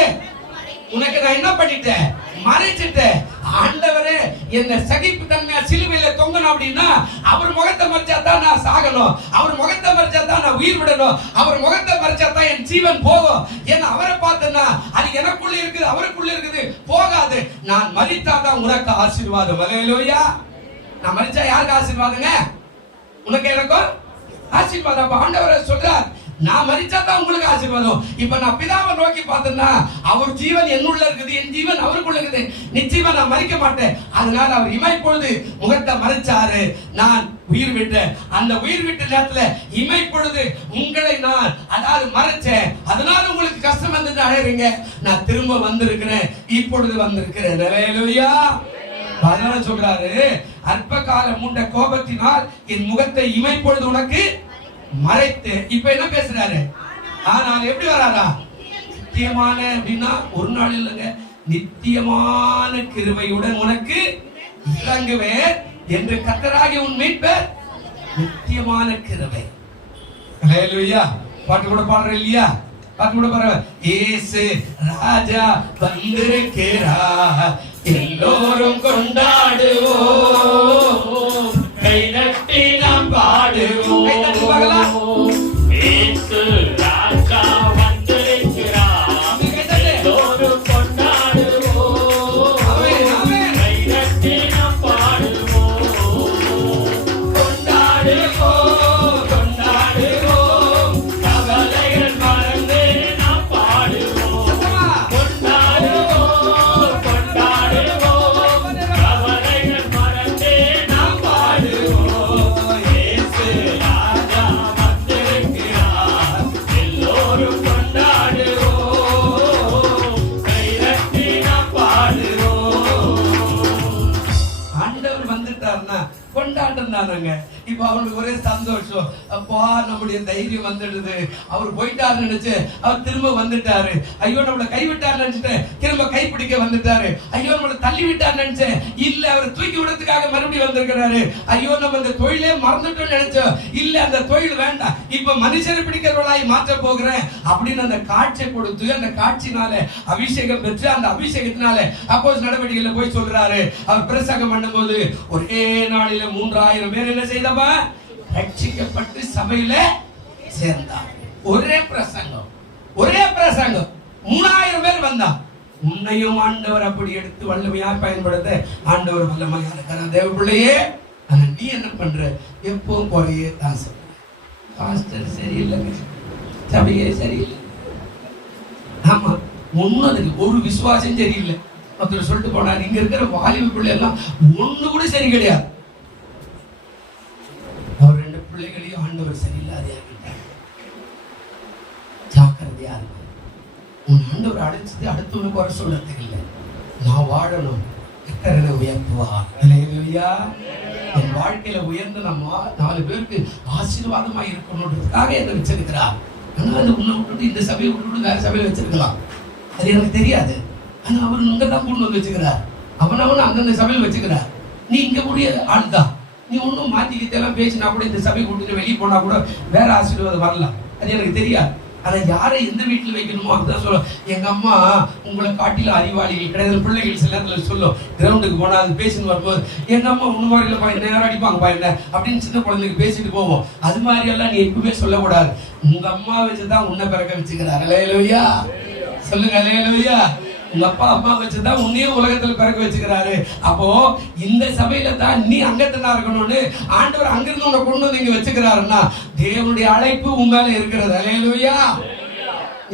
உனக்கு நான் என்ன பண்ணிட்டேன், மறைச்சிட்டேன். ஆண்டவரே என்ன சகிப்பு தன்மையா சிலுவையில தொங்கணும் அப்படின்னா அவர் முகத்தை மறைச்சா தான் நான் சாகணும், அவர் முகத்தை மறைச்சா தான் நான் உயிர் விடணும், அவர் முகத்தை மறைச்சா தான் என் ஜீவன் போகும். ஏன்னா அவரை பார்த்தேன்னா அது எனக்குள்ள இருக்குது, அவருக்குள்ள இருக்குது, போகாது. நான் மரித்தாதான் உனக்கு ஆசீர்வாதம். ஹல்லேலூயா. நான் மரிச்சா யாருக்கு ஆசீர்வாதங்க, உனக்கு எனக்கும் ஆசீர்வாதம். அப்ப ஆண்டவரே சொல்றார், நான் மரிச்சா தான் உங்களுக்கு ஆசீர்வாதம். இப்ப நான் பிதாவை நோக்கி பார்த்தேன்னா அவர் ஜீவன் என்னுள்ள இருக்குது, என் ஜீவன் அவருக்குள்ள இருக்குது, நிச்சயமா நான் மரிக்க மாட்டேன். அதனால அவர் இமை பொழுது முகத்தை மறைச்சாரு, நான் உயிர் விட்டேன். அந்த உயிர் விட்ட நேரத்துல இமை பொழுது உங்களை நான் அதாவது மறைச்சேன், அதனால உங்களுக்கு கஷ்டம் வந்து அடையறீங்க. நான் திரும்ப வந்திருக்கிறேன், இப்பொழுது வந்திருக்கிறேன். ஹல்லேலூயா. அதனால சொல்றாரு, அற்ப காலம் உண்ட கோபத்தினால் என் முகத்தை இமை பொழுது உனக்கு மறைத்து. இப்ப என்ன பேசுறாரு, ஆனால் எப்படி வராரா, நித்தியமான அப்படின்னா ஒரு நாள் இல்லைங்க, நித்தியமான கிருபையுடன் உனக்கு இறங்குவேன் என்று கர்த்தராகிய உன் மீட்பர். நித்தியமான கிருபை. ஹல்லேலூயா. பாட்டு கூட பாடுற இல்லையா, பாட்டு கூட பாடுற, இயேசு ராஜா வந்திருக்கிறார், எல்லோரும் கொண்டாடுவோம், கை தட்டி நாம் பாடுவோம். கை தட்டி பார்க்கலாம். இயேசு ராஜா வந்திருக்கிறார், எல்லோரும் கொண்டாடுவோம், ஆமென் ஆமென். கை தட்டி நாம் பாடுவோம், கொண்டாடுவோம் கொண்டாடுவோம், கவலைகள் மறந்து நாம் பாடுவோம், சத்தமா கொண்டாடுவோம் கொண்டாடுவோம், கவலைகள் மறந்து நாம் பாடுவோம். இயேசு ராஜா வந்திருக்கிறார், எல்லோரும் கொண்டாடுவோம், கைதட்டி நாம் பாடுவோம். ஆண்டவர் வந்துட்டாருன்னா கொண்டாட்டம் தானங்க. இப்ப அவனுக்கு ஒரே சந்தோஷம், அப்பா நம்முடைய தைரியம் வந்துடுது, அவர் போயிட்டாரு நினைச்சு அவர் திரும்ப வந்துட்டாரு. ஐயோ நம்மளை கைவிட்டார் நினைச்சிட்டேன், திரும்ப கைப்பிடிக்க வந்துட்டாரு. ஐயோ நம்மளை தள்ளி விட்டார் நினைச்சேன், இல்ல அவர் தூக்கி விடுறதுக்காக மறுபடியும் வந்திருக்கிறாரு. ஐயோ நம்ம அந்த தொழிலே மறந்துட்டோம்னு நினைச்சோம், இல்ல அந்த தொழில் வேண்டாம், இப்ப மனுஷரை பிடிக்கிறவளாய் மாற்ற போகிறேன் அப்படின்னு அந்த காட்சியை கொடுத்து, அந்த காட்சினால அபிஷேகம் பெற்று, அந்த அபிஷேகத்தினால அப்போஸ் நடவடிக்கையில போய் சொல்றாரு. அவர் பிரசங்கம் பண்ணும்போது ஒரே நாளில 3000 பேர் என்ன செய்தப்ப ரட்சிக்கப்பட்டு சபையில சேர்ந்தார். ஒரே பிரசங்கம் 3000 பேர் வந்தா. உன்னையும் ஆண்டவர் அப்படி எடுத்து வல்லமையா பயன்படுத்த ஆண்டவர் வல்லமையா இருக்கிறார். தேவ பிள்ளையே, ஆனா நீ என்ன பண்ற, எப்பவும் போலயே தான் சொல்ற, பாஸ்டர் சரியில்லைங்க, சபையே சரியில்லை. ஆமா, ஒன்னும் ஒரு விசுவாசம் சரியில்லை. ஒருத்தர் சொல்லிட்டு போனார், இங்க இருக்கிற வாலிப பிள்ளை எல்லாம் ஒண்ணு கூட சரி கிடையாது. அவர் 2 பிள்ளைகள் முடியாது. உன் ஆண்டவர் அழைச்சது அடுத்தவனுக்கு வர சொல்றதுக்கு இல்லை, நான் வாழணும், கர்த்தரை உயர்த்துவார். அல்லேலூயா. என் வாழ்க்கையில உயர்ந்து நம்ம 4 பேருக்கு ஆசீர்வாதமா இருக்கணும்ன்றதுக்காக என்ன வச்சிருக்கிறார். ஆனா அது உன்னை விட்டுட்டு இந்த சபையை விட்டுட்டு வேற சபையில வச்சிருக்கலாம், அது எனக்கு தெரியாது. ஆனா அவர் இங்க தான் கொண்டு வந்து வச்சுக்கிறார். அவனவன் அந்தந்த சபையில் வச்சுக்கிறார். நீ இங்க கூடிய ஆள் தான். நீ ஒன்றும் மாத்திக்கிட்டெல்லாம் பேசினா கூட இந்த சபை கூட்டிட்டு வெளியே போனா கூட வேற ஆசீர்வாதம் வரலாம், அது எனக்கு தெரியாது. ஆனா யாரை எந்த வீட்டில் வைக்கணுமோ அதுதான் சொல்லும். எங்க அம்மா உங்களை காட்டில அறிவாளிகள் கிடையாது. பிள்ளைகள் சில நேரத்துல சொல்லும், கிரவுண்டுக்கு போனா அது பேசின்னு வரும்போது எங்க அம்மா ஒண்ணு மாதிரி இல்லப்பா, என்ன நேரம் அடிப்பாங்கப்பா என்ன அப்படின்னு சின்ன குழந்தைக்கு பேசிட்டு போவோம். அது மாதிரி எல்லாம் நீ எப்பவுமே சொல்லக்கூடாது. உங்க அம்மா வச்சுதான் உன்னை பிறக்க வச்சுக்கிறார். அல்லேலூயா. சொல்லுங்க அல்லேலூயா. உங்க அப்பா அம்மா வச்சுதான் உன்னையும் உலகத்துல பிறக்க வச்சுக்கிறாரு. அப்போ இந்த சபையில தான் நீ அங்கத்தினா இருக்கணும்னு ஆண்டவர் அங்கிருந்து உன்னை கொண்டு வந்து இங்க வச்சுக்கிறாருன்னா தேவனுடைய அழைப்பு உன் மேல இருக்கிறது. அல்லேலூயா.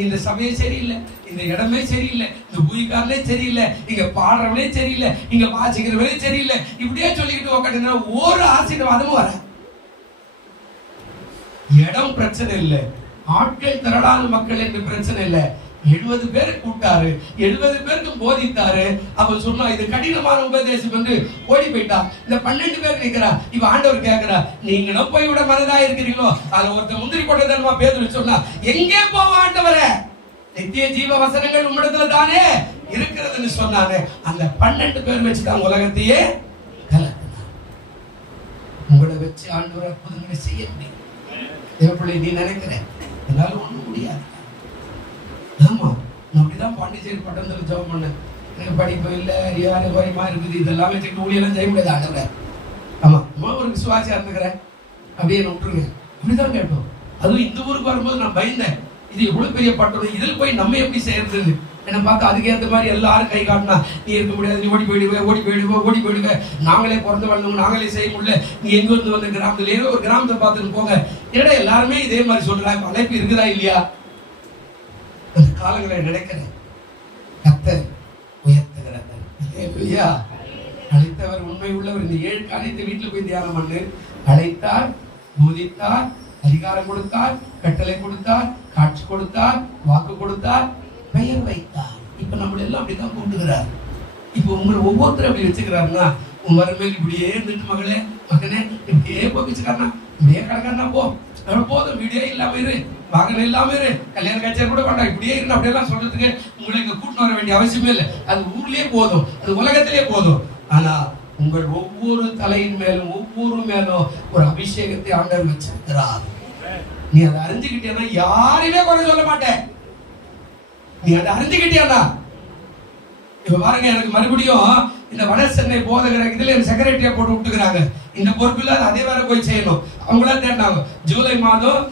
இந்த சபையே சரியில்லை, இந்த இடமே சரியில்லை, இந்த பூமிக்காரனே சரியில்லை, இங்க பாடுறவனே சரியில்லை, இங்க வாசிக்கிறவனே சரியில்லை, இப்படியே சொல்லிக்கிட்டு உட்காந்துன்னா ஒரு ஆசீர்வாதமும் வர. இடம் பிரச்சனை இல்லை, ஆட்கள் திரளான மக்கள் என்று பிரச்சனை இல்லை. 70 பேரை கூட்டாரு, 70 பேருக்கு போதித்தாரு. அப்ப சொன்னா இது கடினமான உபதேசம் என்று ஓடி போயிட்டா. இந்த 12 பேர் நிக்கிறா. இப்ப ஆண்டவர் கேட்கிறா, நீங்களும் போய் விட மனதா இருக்கிறீங்களோ? அதுல ஒருத்தர் முந்திரி கொட்டை தர்மா பேதுரு சொன்னா, எங்கே போவா ஆண்டவரே, நித்திய ஜீவ வசனங்கள் உம்மிடத்துல தானே இருக்கிறதுன்னு சொன்னாரு. அந்த 12 பேர் வச்சுதான் உலகத்தையே கலக்கினார். உங்களை வச்சு ஆண்டவர் அற்புதங்களை செய்ய முடியும். தேவப்பிள்ளை நீ நினைக்கிற என்னால ஒண்ணும் முடியாது. ஆமா, நான் அப்படிதான் பாண்டிச்சேரி பட்டணத்துல ஜெபம் பண்ணேன். எனக்கு படிப்பு இல்லை, அறியாத குறைமா இருக்குது, இதெல்லாம் வச்சுட்டு ஊழியெல்லாம் செய்ய முடியாது ஆண்டவரே. ஆமா, ஒரு விசுவாசியா இருந்துக்கிறேன் அப்படியே விட்டுருங்க. அப்படிதான் கேட்டோம். அதுவும் இந்த ஊருக்கு வரும்போது நான் பயந்தேன், இது எவ்வளவு பெரிய பட்டணம், இதில் போய் நம்ம எப்படி செய்யறது. என்னை பார்த்து அதுக்கேற்ற மாதிரி எல்லாரும் கை காட்டினா, நீ இருக்க முடியாது, நீ ஓடி போயிடுவே, நாங்களே பிறந்து வந்தோம், நாங்களே செய்ய முடியல, நீ எங்க இருந்து வந்த கிராமத்துல ஏதோ ஒரு கிராமத்தை பார்த்துட்டு போங்க. ஏன்னா எல்லாருமே இதே மாதிரி சொல்றாங்க. அழைப்பு இருக்குதா இல்லையா? அந்த காலங்களை நினைக்கிறேன். கர்த்தர் உயர்த்துகிறார். அல்லேலூயா. அழைத்தவர் உண்மை உள்ளவர். இந்த 7 காரியத்தை வீட்டில் போய் தியானம் பண்ணு. அழைத்தார், போதித்தார், அதிகாரம் கொடுத்தார், கட்டளை கொடுத்தார், காட்சி கொடுத்தார், வாக்கு கொடுத்தார், பெயர் வைத்தார். இப்ப நம்மள எல்லாம் அப்படித்தான் கூப்பிடுகிறார். இப்ப உங்களை ஒவ்வொருத்தரும் அப்படி வச்சுக்கிறாருன்னா, உன் மறுமையில் இப்படியே இருந்துட்டு மகளே மகனே இப்படியே போச்சுக்காரனா, இப்படியே கிடக்காரனா போ, போதும், வீடியோ இல்லாம இரு, வாகனம் இல்லாம இரு, கல்யாண காட்சியா கூட வேண்டாம், இப்படியே இரு அப்படியெல்லாம் சொல்றதுக்கு உங்களை இங்க கூட்டிட்டு வர வேண்டிய அவசியமே இல்லை. அது ஊர்லயே போதும், அது உலகத்திலேயே போதும். ஆனா உங்கள் ஒவ்வொரு தலையின் மேலும் ஒவ்வொரு மேலும் ஒரு அபிஷேகத்தை ஆண்டவர் வச்சிருக்கிறார். நீ அதை அறிஞ்சுக்கிட்டேன்னா யாரையுமே குறை சொல்ல மாட்டேன். நீ அதை அறிஞ்சுக்கிட்டியானா இப்ப பாருங்க, எனக்கு மறுபடியும் இந்த வட சென்னை போதகர் இதுல செக்ரட்டரியா போட்டு விட்டுக்கிறாங்க. இந்த பொறுப்பில் அதே வேற போய் செய்யணும். அவங்களா தேடினாங்க. ஜூலை மாதம்,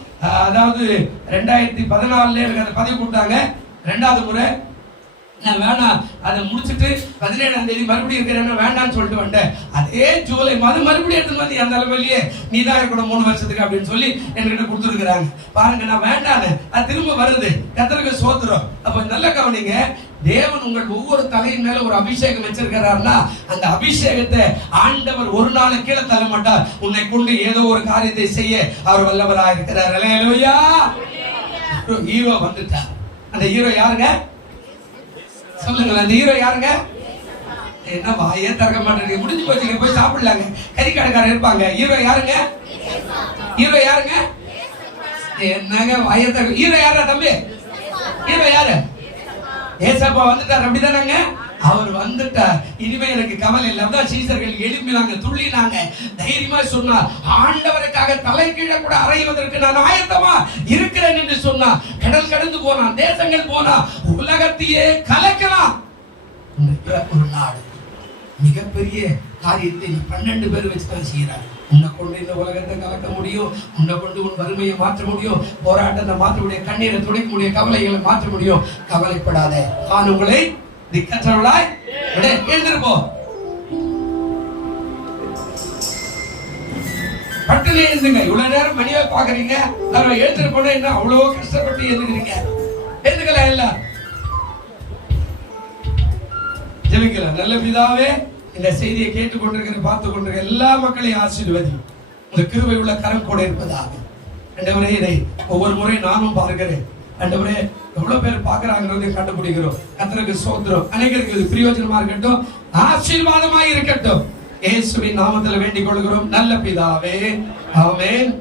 அதாவது 2014 எனக்கு அந்த பதவி கொடுத்தாங்க. 2வது முறை நான் வேணாம், அதை முடிச்சுட்டு 17ஆம் தேதி மறுபடியும் இருக்கிறேன் வேண்டான்னு சொல்லிட்டு வந்துட்டேன். அதே ஜூலை மாதம் மறுபடியும் எடுத்து வந்து அந்த அளவுலயே நீ தான் இருக்கணும் 3 வருஷத்துக்கு அப்படின்னு சொல்லி என்கிட்ட கொடுத்துருக்குறாங்க. பாருங்க, நான் வேண்டான்னு அது திரும்ப வருது. கர்த்தருக்கு ஸ்தோத்திரம். அப்ப நல்ல கவனிங்க, தேவன் உங்கள் ஒவ்வொரு தலையின் மேல ஒரு அபிஷேகம் வச்சிருக்கிறாருன்னா அந்த அபிஷேகத்தை ஆண்டவர் ஒரு நாள் கீழே தள்ள மாட்டார். உன்னை கொண்டு ஏதோ ஒரு காரியத்தை செய்ய அவர் வல்லவராக இருக்கிறார். அல்லேலூயா. ஹீரோ வந்துட்டார். அந்த ஹீரோ யாருங்க சொல்லுங்க? அந்த ஹீரோ யாருங்க? என்ன வாயே திறக்க மாட்டேங்க, முடிஞ்சு போச்சுங்க, போய் சாப்பிடலாங்க, கறி கடைக்காரர் இருப்பாங்க. ஹீரோ யாருங்க? ஹீரோ யாருங்க? என்னங்க வாயே திறக்க? ஹீரோ யாரா தம்பி? ஹீரோ யாரு? ஏசப்பா வந்துட்டார். அப்படிதானங்க? அவர் வந்துட்டார். இனிமே எனக்கு கவலை இல்லை. அப்பதான் சீசர்கள் எழுப்பினாங்க, துள்ளினாங்க, தைரியமா சொன்னார், ஆண்டவருக்காக தலை கீழே கூட அறைவதற்கு நான் ஆயத்தமா இருக்கிறேன் என்று சொன்னார். கடல் கடந்து போனான், தேசங்கள் போனா, உலகத்தையே கலக்கலாம். ஒரு நாடு மிகப்பெரிய காரியத்தை 12 பேர் வச்சுதான் செய்யறாரு. உன்னை கொண்டு இந்த உலகத்தை கலக்க முடியும், உன்னை கொண்டு உன் வறுமையை மாற்ற முடியும், போராட்டத்தை மாற்ற முடியும், கண்ணீரை துடைக்க முடியும், கவலைகளை மாற்ற முடியும். கவலைப்படாத, நான் உங்களை திக்கற்றவளாய் எழுந்திருப்போம். பட்டினி எழுந்துங்க. இவ்வளவு நேரம் மணியை பாக்குறீங்க, எழுந்திருப்போம் என்ன அவ்வளவு கஷ்டப்பட்டு எழுந்துக்கிறீங்க. எழுந்துக்கலாம் எல்லாம் ஜெபிக்கலாம். நல்ல பிதாவே, இந்த செய்தியை கேட்டுக்கொண்டிருக்கிற பார்த்து கொண்டிருக்கிற எல்லா மக்களையும் ஆசீர்வதி. உங்க கிருபை உள்ள கரம் கூட இருப்பதாக. ஆண்டவரே, இதை ஒவ்வொரு முறை நானும் பார்க்கிறேன். ஆண்டவரே எவ்வளவு பேர் பாக்குறாங்கிறது கண்டுபிடிக்கிறோம். கர்த்தருக்கு ஸ்தோத்திரம். அநேகருக்கு இது பிரயோஜனமா இருக்கட்டும், ஆசீர்வாதமாய் இருக்கட்டும். இயேசுவின் நாமத்தில் வேண்டிக் கொள்கிறோம் நல்ல பிதாவே, ஆமென்.